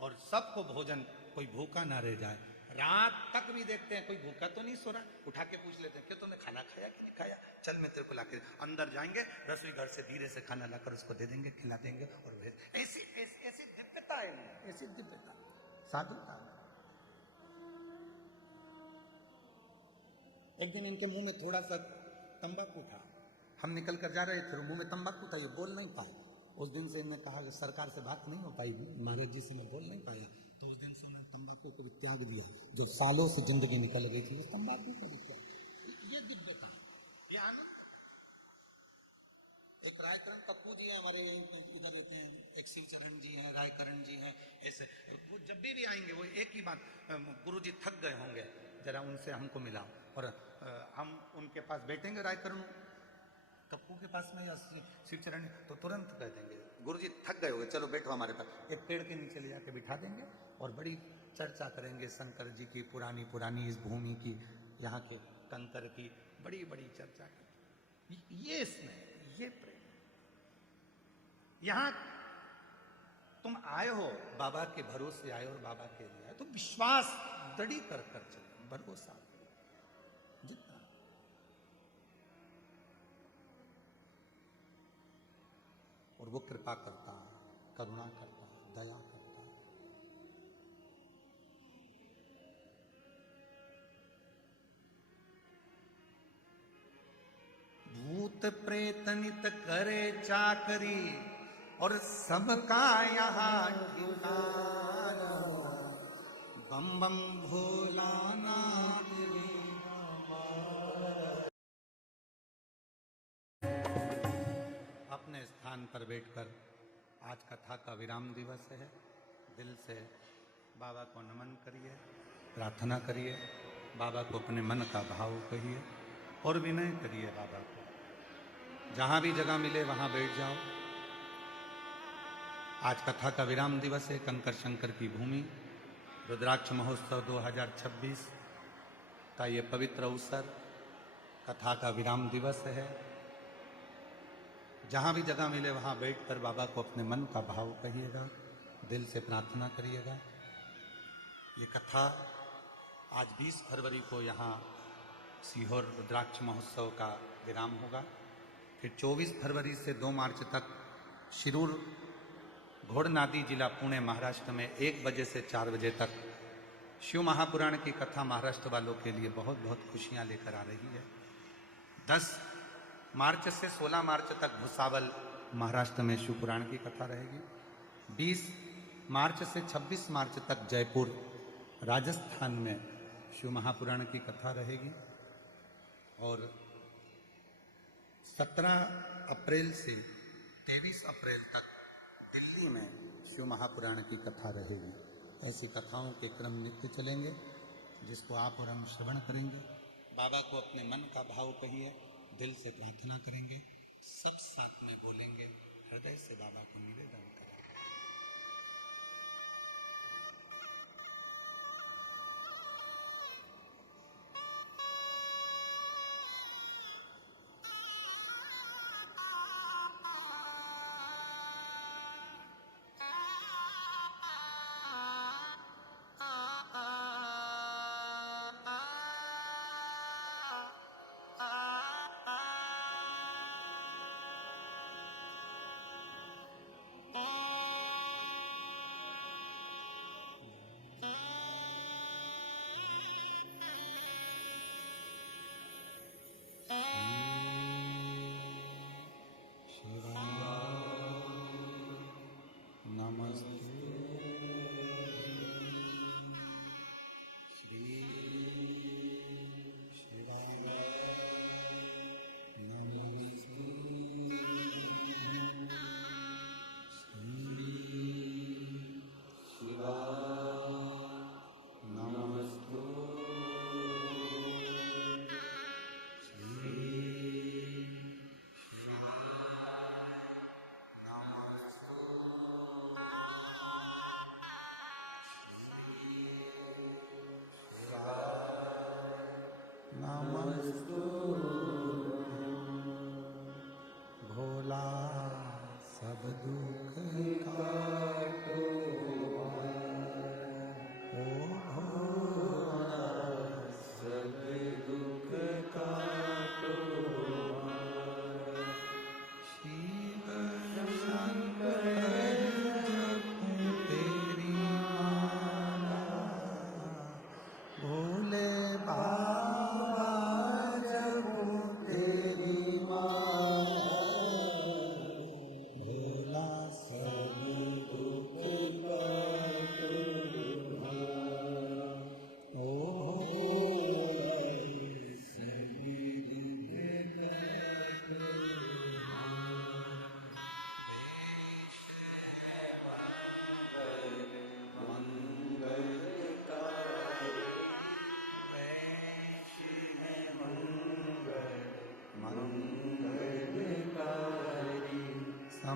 और सबको भोजन, कोई भूखा ना रह जाए। रात तक भी देखते हैं कोई भूखा तो नहीं सो रहा, उठा के पूछ लेते हैं क्यों तुमने खाना खाया कि नहीं खाया, चल मैं तेरे को लाके, अंदर जाएंगे रसोई घर से धीरे से खाना लाकर उसको दे देंगे, खिला देंगे और ऐसी ऐसी दिव्यता है, ऐसी दिव्यता साधुता। एक दिन इनके मुंह में थोड़ा सा तंबाकू था, हम निकल कर जा रहे थे, मुंह में तंबाकू था, ये बोल नहीं पाए। उस दिन से इन्हें कहा कि सरकार से बात नहीं हो पाई, महाराज जी से मैं बोल नहीं पाया, तो उस दिन से मैं तंबाकू को भी त्याग दिया, जो सालों से जिंदगी निकल गई थी उस तंबाकू को भी त्याग। ये दिव्यता, ये आनंद। एक रायकरण कप्पू जी है हमारे इधर रहते हैं, एक शिवचरण जी हैं, रायकरण जी हैं, ऐसे वो जब भी आएंगे वो एक ही बात, गुरु जी थक गए होंगे, जरा उनसे हमको मिलाओ, और हम उनके पास बैठेंगे रायकरण कप्पू के पास में या शिवचरण, तो तुरंत कह देंगे गुरु जी थक गए होंगे, चलो बैठो हमारे पास, एक पेड़ के नीचे ले जाके बिठा देंगे और बड़ी चर्चा करेंगे शंकर जी की, पुरानी पुरानी इस भूमि की, यहाँ के कंकर की बड़ी बड़ी चर्चा करेंगे। ये स्नेह, ये प्रेम। यहाँ तुम आए हो बाबा के भरोसे आए और बाबा के लिए आए, तो विश्वास दृढ़ी कर चलो, भरोसा जितना, और वो कृपा करता है, करुणा करता है, दया करता है। भूत प्रेत नित करे चाकरी और सबका यहाँ ठिकाना, बम बम भोलानाथ अपने स्थान पर बैठकर आज कथा का विराम दिवस है, दिल से बाबा को नमन करिए, प्रार्थना करिए, बाबा को अपने मन का भाव कहिए और विनय करिए बाबा को। जहां भी जगह मिले वहां बैठ जाओ। आज कथा का विराम दिवस है, कंकर शंकर की भूमि रुद्राक्ष महोत्सव 2026 का ये पवित्र अवसर, कथा का विराम दिवस है। जहां भी जगह मिले वहां बैठकर बाबा को अपने मन का भाव कहिएगा, दिल से प्रार्थना करिएगा। ये कथा आज 20 फरवरी को यहाँ सीहोर रुद्राक्ष महोत्सव का विराम होगा, फिर 24 फरवरी से 2 मार्च तक शिरूर घोड़नादी जिला पुणे महाराष्ट्र में 1 बजे से 4 बजे तक शिव महापुराण की कथा महाराष्ट्र वालों के लिए बहुत बहुत खुशियां लेकर आ रही है। 10 मार्च से 16 मार्च तक भुसावल महाराष्ट्र में शिव पुराण की कथा रहेगी। 20 मार्च से 26 मार्च तक जयपुर राजस्थान में शिव महापुराण की कथा रहेगी और 17 अप्रैल से 23 अप्रैल तक दिल्ली में शिव महापुराण की कथा रहेगी। ऐसी कथाओं के क्रम नित्य चलेंगे, जिसको आप और हम श्रवण करेंगे। बाबा को अपने मन का भाव कहिए, दिल से प्रार्थना करेंगे, सब साथ में बोलेंगे, हृदय से बाबा को निवेदन करें।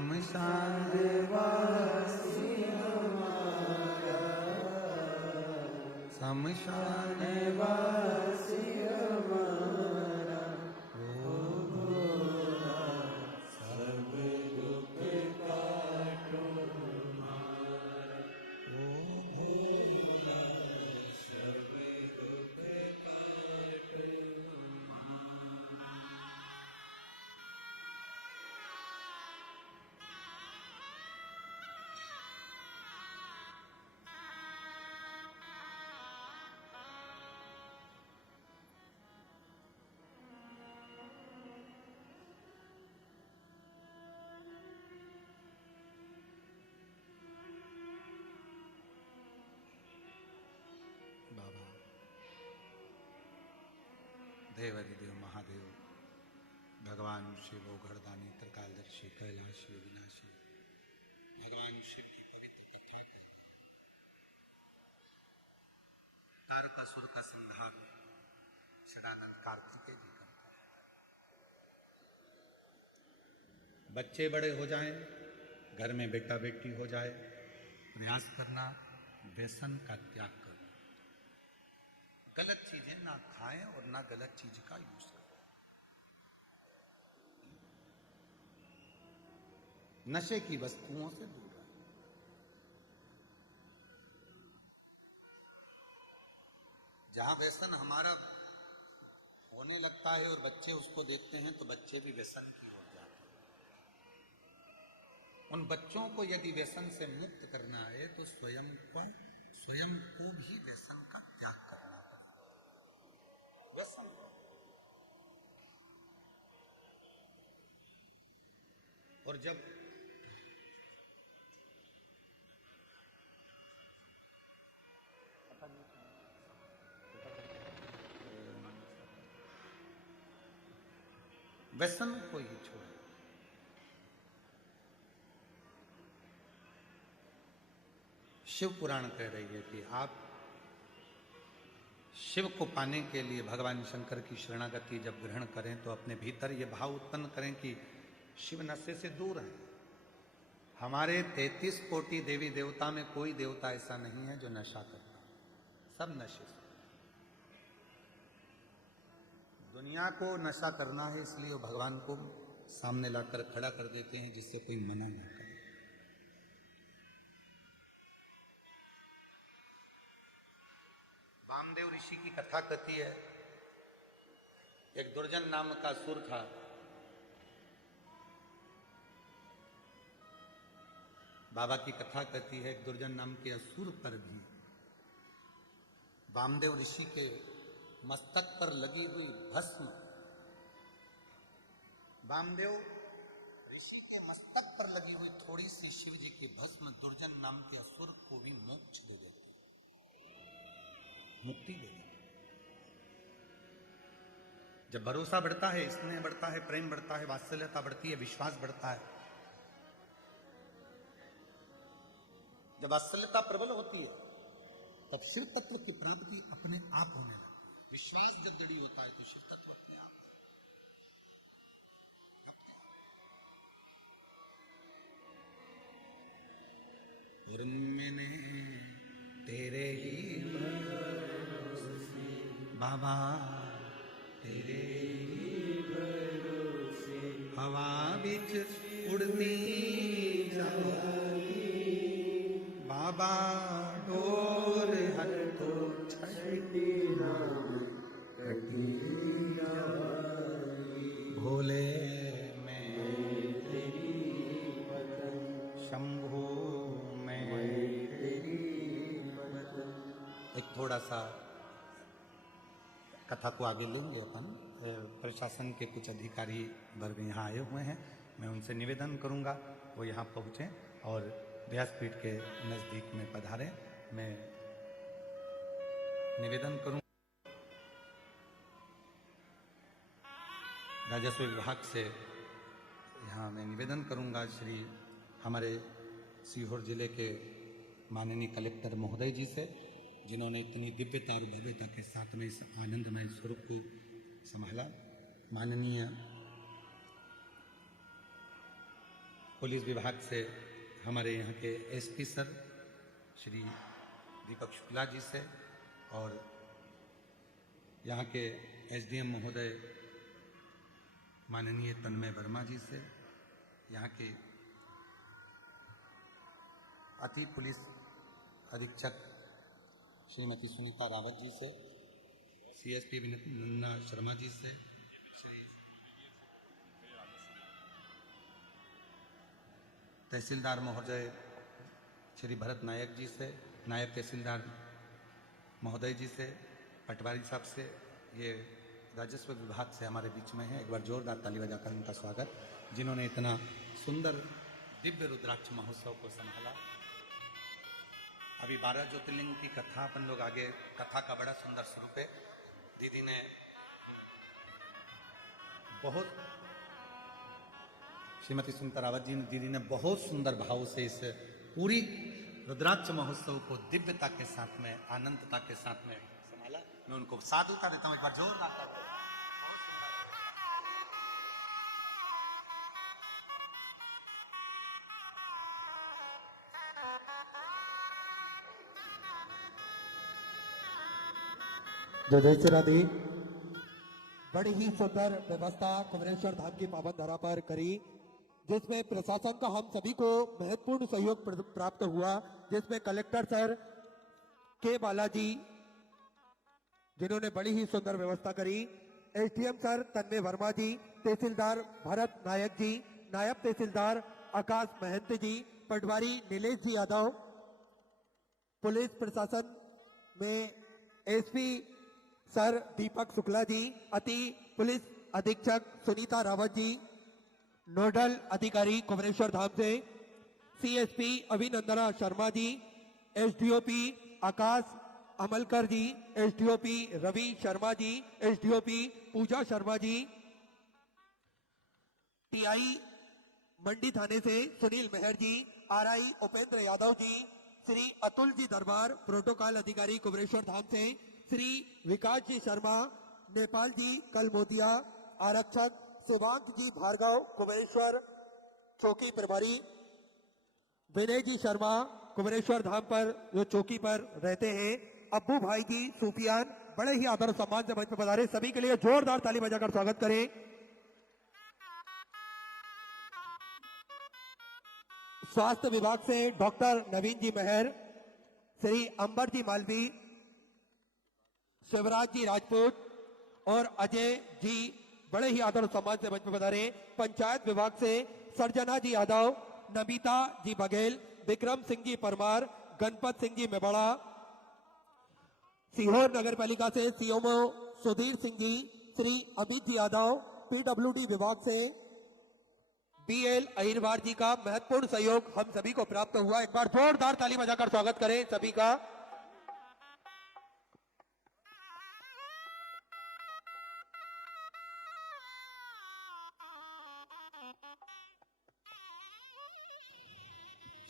शमशान वासी हमारा, शमशान वासी हमारा, ओ भोला सब दुख काटो हमारा, ओ भोला सब दुख काटो हमारा। बाबा देवाधिदेव महादेव भगवान शिव घरदानी त्रिकालदर्शी कैलाशी विनाशी भगवान शिव की पवित्र कथा को तारकासुर का संहार शरानंद कार्तिकेय जी करते हैं। बच्चे बड़े हो जाएं, घर में बेटा बेटी हो जाए, प्रयास करना व्यसन का त्याग करो। गलत चीजें ना खाएं और ना गलत चीज का यूज करें। नशे की वस्तुओं से दूर रहें। जहां व्यसन हमारा होने लगता है और बच्चे उसको देखते हैं तो बच्चे भी व्यसन की ओर जाते हैं। उन बच्चों को यदि व्यसन से मुक्त करना है तो स्वयं को भी व्यसन का त्याग करना है। व्यसन और जब व्यसन को ही छोड़े, शिव पुराण कह रही है कि आप शिव को पाने के लिए भगवान शंकर की शरणागति जब ग्रहण करें तो अपने भीतर ये भाव उत्पन्न करें कि शिव नशे से दूर है। हमारे 33 कोटि देवी देवता में कोई देवता ऐसा नहीं है जो नशा करता, सब नशे से। दुनिया को नशा करना है इसलिए वो भगवान को सामने लाकर खड़ा कर देते हैं जिससे कोई मना ना करे। वामदेव ऋषि की कथा कहती है, एक दुर्जन नाम का असुर था। बाबा की कथा कहती है, एक दुर्जन नाम के असुर पर भी वामदेव ऋषि के मस्तक पर लगी हुई भस्म, वामदेव ऋषि के मस्तक पर लगी हुई थोड़ी सी शिव जी की भस्म दुर्जन नाम के असुर को भी मोक्ष दे देती, मुक्ति दे देती। जब भरोसा बढ़ता है, स्नेह बढ़ता है, प्रेम बढ़ता है, वात्सल्यता बढ़ती है, विश्वास बढ़ता है, जब वात्सल्यता प्रबल होती है तब शिव तत्व की प्राप्ति अपने आप होने लगती है। विश्वास जब दृढ़ होता है तो शिव तत्व अपने आप। और मैंने तेरे ही भरोसे बाबा, तेरे ही भरोसे हवा बिच उड़ती जाऊंगी बाबा, डोर हर तो छठी नाम कटी भोले मैं तेरी वतन, शंभू मैं तेरी वतन। एक थोड़ा सा कथा को आगे लेंगे अपन। प्रशासन के कुछ अधिकारी वर्ग यहाँ आए हुए हैं, मैं उनसे निवेदन करूँगा वो यहाँ पहुँचें और व्यासपीठ के नज़दीक में पधारें। मैं निवेदन करूँ राजस्व विभाग से, यहाँ मैं निवेदन करूँगा श्री हमारे सीहोर जिले के माननीय कलेक्टर महोदय जी से, जिन्होंने इतनी दिव्यता और भव्यता के साथ में इस आनंदमय स्वरूप को संभाला। माननीय पुलिस विभाग से हमारे यहाँ के एसपी सर श्री दीपक शुक्ला जी से और यहाँ के एसडीएम महोदय माननीय तन्मय वर्मा जी से, यहाँ के अति पुलिस अधीक्षक श्रीमती सुनीता रावत जी से, सीएसपी विनन्ना शर्मा जी से, श्री तहसीलदार महोदय श्री भरत नायक जी से, नायब तहसीलदार महोदय जी से, पटवारी साहब से, ये राजस्व विभाग से हमारे बीच में है। एक बार जोरदार ताली बजाकर उनका स्वागत, जिन्होंने इतना सुंदर दिव्य रुद्राक्ष महोत्सव को संभाला। अभी 12 ज्योतिर्लिंग की कथा अपन लोग आगे, कथा का बड़ा सुंदर स्वरूप है। दीदी ने बहुत, श्रीमती सुनीता रावत जी दीदी ने बहुत सुंदर भाव से इस पूरी रुद्राक्ष महोत्सव को दिव्यता के साथ में, आनंदता के साथ में संभाला। मैं उनको साधुता देता हूं, एक बार जोरदार ताली। जय श्री राधे। बड़ी ही सुंदर व्यवस्था कुमरेश्वर धाम की पावन धरा पर करी, जिसमें प्रशासन का हम सभी को महत्वपूर्ण सहयोग प्राप्त हुआ, जिसमें कलेक्टर सर के बालाजी जिन्होंने बड़ी ही सुंदर व्यवस्था करी, एसडीएम सर तन्मय वर्मा जी, तहसीलदार भरत नायक जी, नायब तहसीलदार आकाश महंत जी, पटवारी नीलेश जी यादव, पुलिस प्रशासन में एसपी सर दीपक शुक्ला जी, अति पुलिस अधीक्षक सुनीता रावत जी, नोडल अधिकारी कुमरेश्वर धाम से सीएसपी अभिनंदना शर्मा जी, एसडीओपी आकाश अमलकर जी, एसडीओपी रवि शर्मा जी, एसडीओपी पूजा शर्मा जी, टीआई मंडी थाने से सुनील मेहर जी, आरआई उपेंद्र यादव जी, श्री अतुल जी दरबार प्रोटोकॉल अधिकारी कुमरेश्वर धाम से, श्री विकास जी शर्मा, नेपाल जी कलमोदिया, आरक्षक शिवांत जी भार्गव कुमरेश्वर चौकी प्रभारी, विनय जी शर्मा कुमरेश्वर धाम पर जो चौकी पर रहते हैं, अब्बू भाई जी सूफियान, बड़े ही आदर सम्मान से मंच पर पधारे, सभी के लिए जोरदार ताली बजाकर स्वागत करें। स्वास्थ्य विभाग से डॉक्टर नवीन जी मेहर, श्री अंबर जी मालवी, शिवराज जी राजपूत और अजय जी बड़े ही आदर सम्मान से मंच पर पधारे। पंचायत विभाग से सरजना जी यादव, नमिता जी बघेल, विक्रम सिंह जी परमार, गणपत सिंह जी मेवाड़ा, सीहोर नगर पालिका से सीएमओ सुधीर सिंह जी, श्री अमित जी यादव, पीडब्ल्यूडी विभाग से बीएल अहिरवार जी का महत्वपूर्ण सहयोग हम सभी को प्राप्त हुआ। एक बार जोरदार ताली बजाकर स्वागत करें सभी का।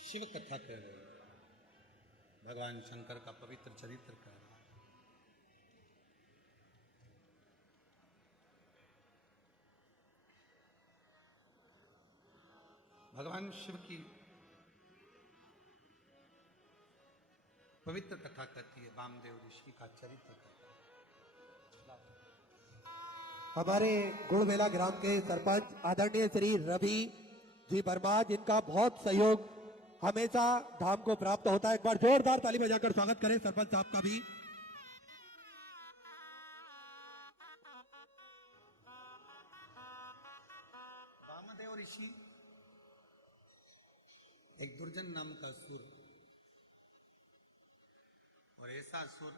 शिव कथा कह रहे हैं, भगवान शंकर का पवित्र चरित्र कह रहे हैं। भगवान शिव की पवित्र कथा कहती है, वामदेव ऋषि का चरित्र कहता है। हमारे गुड़मेला ग्राम के सरपंच आदरणीय श्री रवि जी वर्मा, जिनका बहुत सहयोग हमेशा धाम को प्राप्त होता है, एक बार जोरदार ताली बजाकर स्वागत करें सरपंच साहब का भी। वामदेव ऋषि एक दुर्जन नाम का असुर, और ऐसा असुर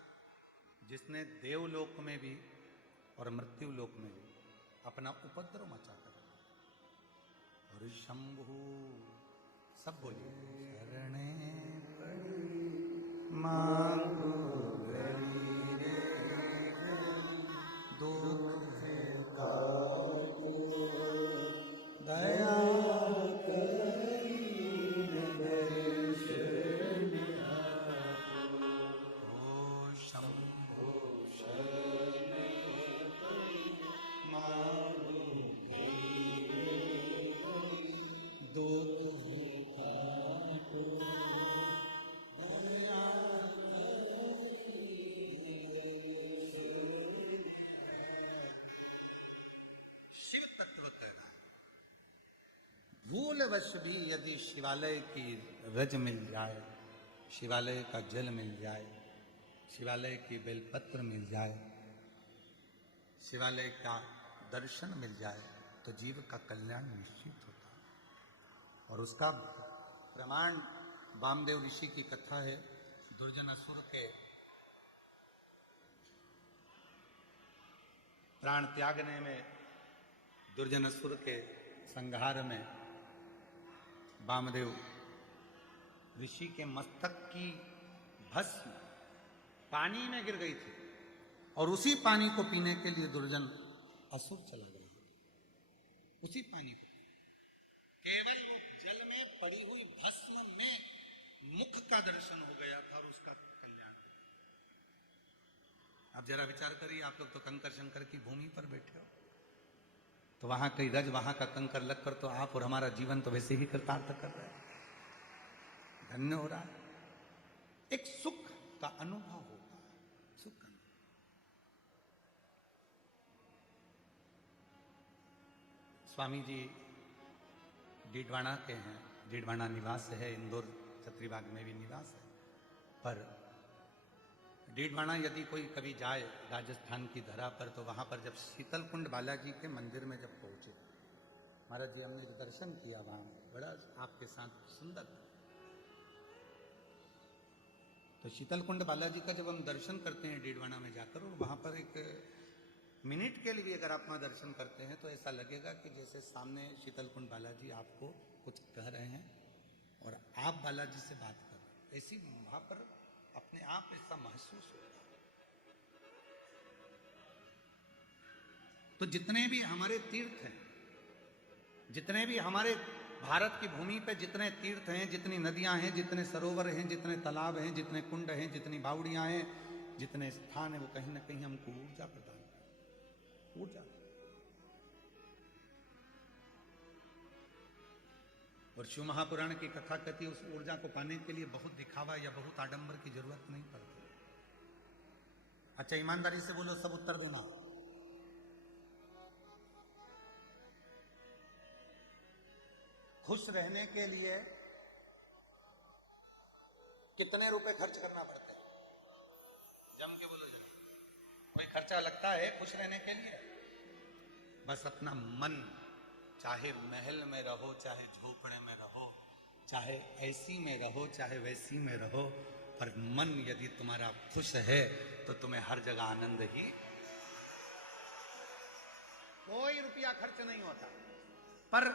जिसने देवलोक में भी और मृत्यु लोक में भी अपना उपद्रव मचा कर, और शंभु सब बोलिए, शरणे पड़ी मांगो गरी रे दुख काटो, दया करी दर्शन आपो, ओ शंभो शरणे मांगो गरी रे दुख भूलवश भी यदि शिवालय की रज मिल जाए, शिवालय का जल मिल जाए, शिवालय की बेलपत्र मिल जाए, शिवालय का दर्शन मिल जाए, तो जीव का कल्याण निश्चित होता है। और उसका प्रमाण वामदेव ऋषि की कथा है। दुर्जन असुर के प्राण त्यागने में, दुर्जन असुर के संहार में वामदेव ऋषि के मस्तक की भस्म पानी में गिर गई थी और उसी पानी को पीने के लिए दुर्जन असुर चला गया। उसी पानी को, केवल वो जल में पड़ी हुई भस्म में मुख का दर्शन हो गया था और उसका कल्याण। अब जरा विचार करिए, आप लोग तो कंकर शंकर की भूमि पर बैठे हो, तो वहां कई रज, वहां का कंकर लगकर तो आप और हमारा जीवन तो वैसे ही कृतार्थ कर रहे हैं, धन्य हो रहा है। एक सुख का अनुभव होगा, सुख का। स्वामी जी डीडवाना के हैं, डीडवाना निवास है, इंदौर छत्रीबाग में भी निवास है। पर डीडवाना यदि कोई कभी जाए राजस्थान की धरा पर, तो वहां पर जब शीतलकुंड बालाजी के मंदिर में जब पहुंचे, महाराज जी हमने जो दर्शन किया वहां बड़ा आपके साथ सुंदर। तो शीतलकुंड बालाजी का जब हम दर्शन करते हैं डीडवाना में जाकर, और वहां पर एक मिनट के लिए भी अगर आप वहां दर्शन करते हैं तो ऐसा लगेगा कि जैसे सामने शीतलकुंड बालाजी आपको कुछ कह रहे हैं और आप बालाजी से बात कर रहे हैं। ऐसी वहां पर अपने आप ऐसा महसूस होगा। तो जितने भी हमारे तीर्थ हैं, जितने भी हमारे भारत की भूमि पे जितने तीर्थ हैं, जितनी नदियां हैं, जितने सरोवर हैं, जितने तालाब हैं, जितने कुंड हैं, जितनी बावड़ियां हैं, जितने स्थान हैं, वो कहीं ना कहीं हमको ऊर्जा प्रदान करते, ऊर्जा। और शिव महापुराण की कथा कहती है उस ऊर्जा को पाने के लिए बहुत दिखावा या बहुत आडंबर की जरूरत नहीं पड़ती। अच्छा ईमानदारी से बोलो, सब उत्तर देना। खुश रहने के लिए कितने रुपए खर्च करना पड़ता है? जम के बोलो जरा। कोई खर्चा लगता है खुश रहने के लिए? बस अपना मन, चाहे महल में रहो, चाहे झोपड़े में रहो, चाहे ऐसी में रहो, चाहे वैसी में रहो, पर मन यदि तुम्हारा खुश है तो तुम्हें हर जगह आनंद ही। कोई रुपया खर्च नहीं होता, पर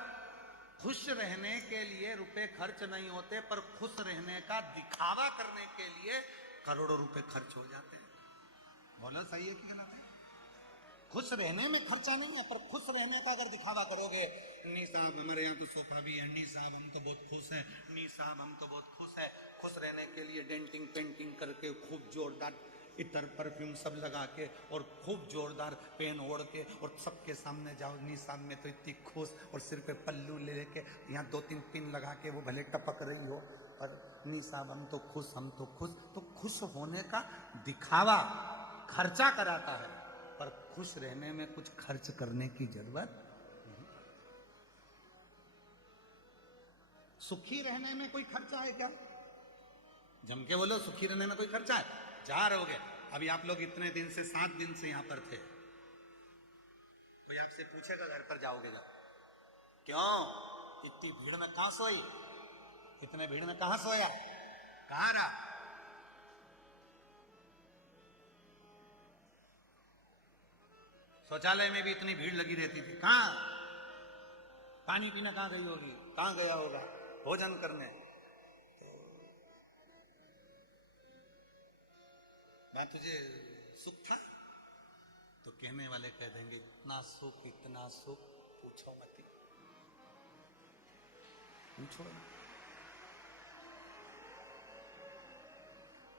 खुश रहने के लिए रुपए खर्च नहीं होते, पर खुश रहने का दिखावा करने के लिए करोड़ों रुपए खर्च हो जाते हैं। बोलो सही है कि गलत है? खुश रहने में खर्चा नहीं है, पर खुश रहने का अगर दिखावा करोगे, नी साहब हमारे यहाँ तो सोफा भी है, नी साहब हम तो बहुत खुश हैं, नी साहब हम तो बहुत खुश हैं। खुश रहने के लिए डेंटिंग पेंटिंग करके, खूब जोरदार इतर परफ्यूम सब लगा के और खूब जोरदार पेन ओढ़ के और सबके सामने जाओ, नी साहब में तो इतनी खुश, और सिर पे पल्लू ले लेके यहाँ 2-3 पिन लगा के वो भले टपक रही हो, पर नी साहब हम तो खुश, हम तो खुश। तो खुश होने का दिखावा खर्चा कराता है, पर खुश रहने में कुछ खर्च करने की जरूरत नहीं। सुखी रहने में कोई खर्चा है क्या? जम के बोलो, सुखी रहने में कोई खर्चा है? जा रहोगे, अभी आप लोग इतने दिन से 7 दिन से यहां पर थे, कोई आपसे पूछेगा घर पर जाओगे जब, क्यों इतनी भीड़ में कहां सोई, इतने भीड़ में कहां सोया, कहां रहा? शौचालय में भी इतनी भीड़ लगी रहती थी, कहां? पानी पीने कहां गई होगी, कहां गया होगा, भोजन करने। मैं तुझे सुख था, तो कहने वाले कह देंगे इतना सुख, इतना सुख, पूछो मत, पूछो।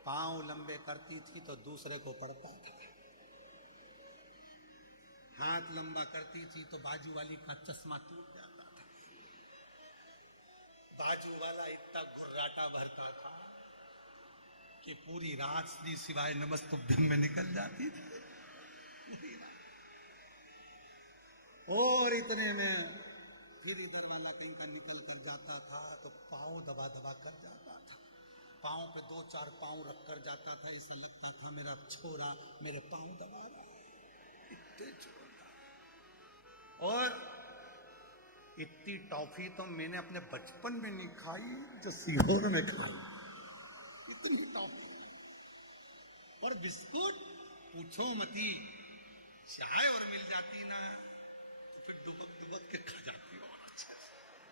पांव लंबे करती थी तो दूसरे को पड़ता था, हाथ लंबा करती थी तो बाजू वाली का चश्मा टूट जाता था, बाजू वाला इतना घुर्राटा भरता था कि पूरी रात श्री शिवाय नमस्तुभ्यम में निकल जाती थी। और इतने में फिर इधर वाला कहीं का निकल कर जाता था तो पाँव दबा दबा कर जाता था, पाँव पे 2-4 पाँव रख कर जाता था, ऐसा लगता था मेरा छोरा मेरे पाँव दबा रहा है, इतने छोटा। और इतनी टॉफी तो मैंने अपने बचपन में नहीं खाई जो सीहोर में खाई, इतनी टॉफी और बिस्कुट पूछो मती, चाय और मिल जाती ना तो फिर डुबक डुबक के खा जाती हो,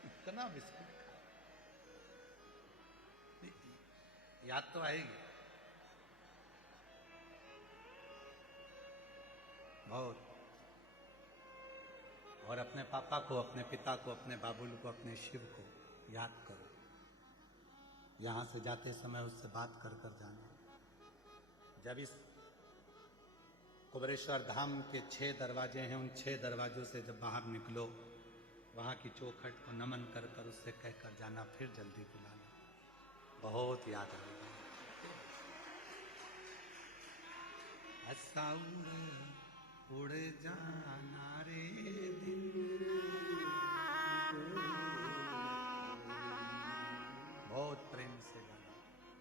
इतना बिस्कुट खा। याद तो आएगी बहुत। और अपने पापा को, अपने पिता को, अपने बाबुल को, अपने शिव को याद करो, यहां से जाते समय उससे बात कर कर जाना। जब इस कुबेरेश्वर धाम के 6 दरवाजे हैं, उन 6 दरवाजों से जब बाहर निकलो, वहां की चौखट को नमन कर कर उससे कहकर जाना, फिर जल्दी बुलाना, बहुत याद आएगा। उड़ जाना रे दिन, बहुत प्रेम से जाना,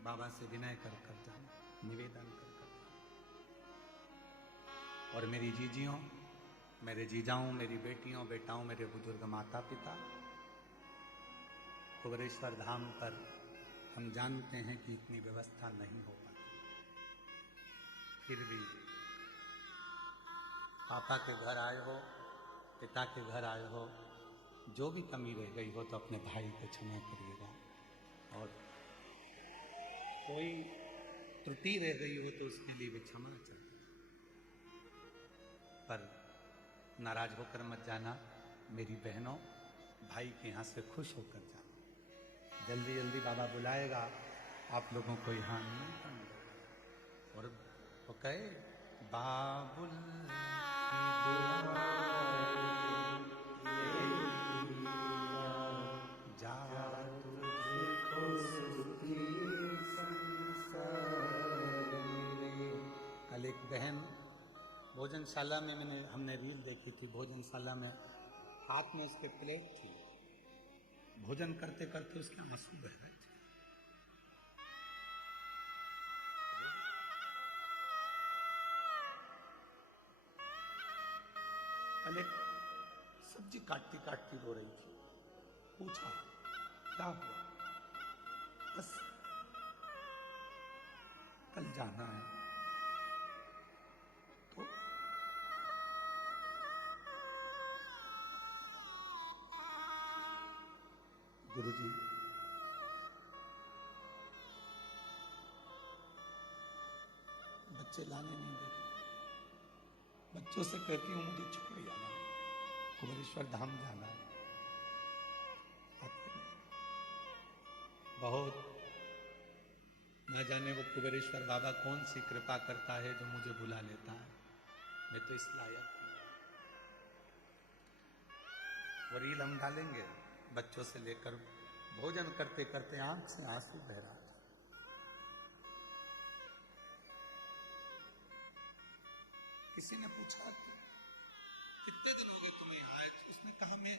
बाबा से विनय कर कर जाना, निवेदन कर कर जाना। और मेरी जीजियों, मेरे जीजाओं, मेरी बेटियों बेटाओं, मेरे बुजुर्ग माता पिता, कुबेरेश्वर धाम पर हम जानते हैं कि इतनी व्यवस्था नहीं हो पाती, फिर भी पापा के घर आए हो, पिता के घर आए हो, जो भी कमी रह गई हो तो अपने भाई को क्षमा करिएगा, और कोई त्रुटि रह गई हो तो उसके लिए भी क्षमा चाहिए, पर नाराज होकर मत जाना मेरी बहनों, भाई के यहाँ से खुश होकर जाना। जल्दी जल्दी बाबा बुलाएगा, आप लोगों को यहाँ निमंत्रण मिलेगा। और वो कहे बाबुल की दुआ जा तुझको सुखी संसार मिले। कल एक बहन भोजनशाला में, हमने रील देखी थी, भोजनशाला में हाथ में उसके प्लेट थी, भोजन करते करते उसके आंसू बह रहे थे। कल एक सब्जी काटती काटती रो रही थी, पूछा क्या हुआ, बस कल जाना है। तो गुरुजी बच्चे लाने नहीं देते, बच्चों से कहती हूँ मुझे छोड़ जाना, कुबेरेश्वर धाम जाना है, आते नहीं। बहुत न जाने वो कुबेरेश्वर बाबा कौन सी कृपा करता है जो मुझे बुला लेता है, मैं तो इस लायक नहीं। वो रील हम डालेंगे, बच्चों से लेकर भोजन करते करते आंख से आंसू बह रहा था। किसी ने पूछा कितने दिन हो गए तुम्हें यहाँ आए, उसने कहा मैं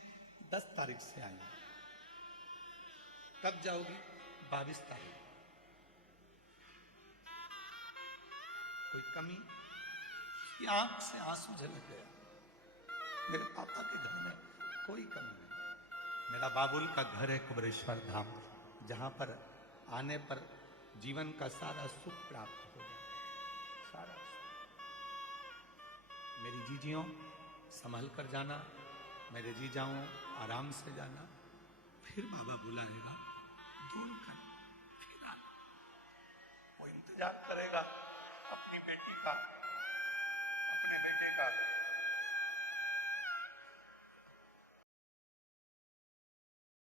10 तारीख से आई हूं। कब जाओगी? 22 तारीख। कोई कमी? उसकी आंख से आंसू झलक गया। मेरे पापा के घर में कोई कमी नहीं। मेरा बाबुल का घर है कुबेरेश्वर धाम, जहां पर आने पर जीवन का सारा सुख प्राप्त हो जाए, सारा सुख। मेरी जीजियों संभल कर जाना, मेरे जीजाओं आराम से जाना, फिर बाबा बुलाएगा, दूर कर फिर आना। वो इंतजार करेगा अपनी बेटी का, अपने बेटे का।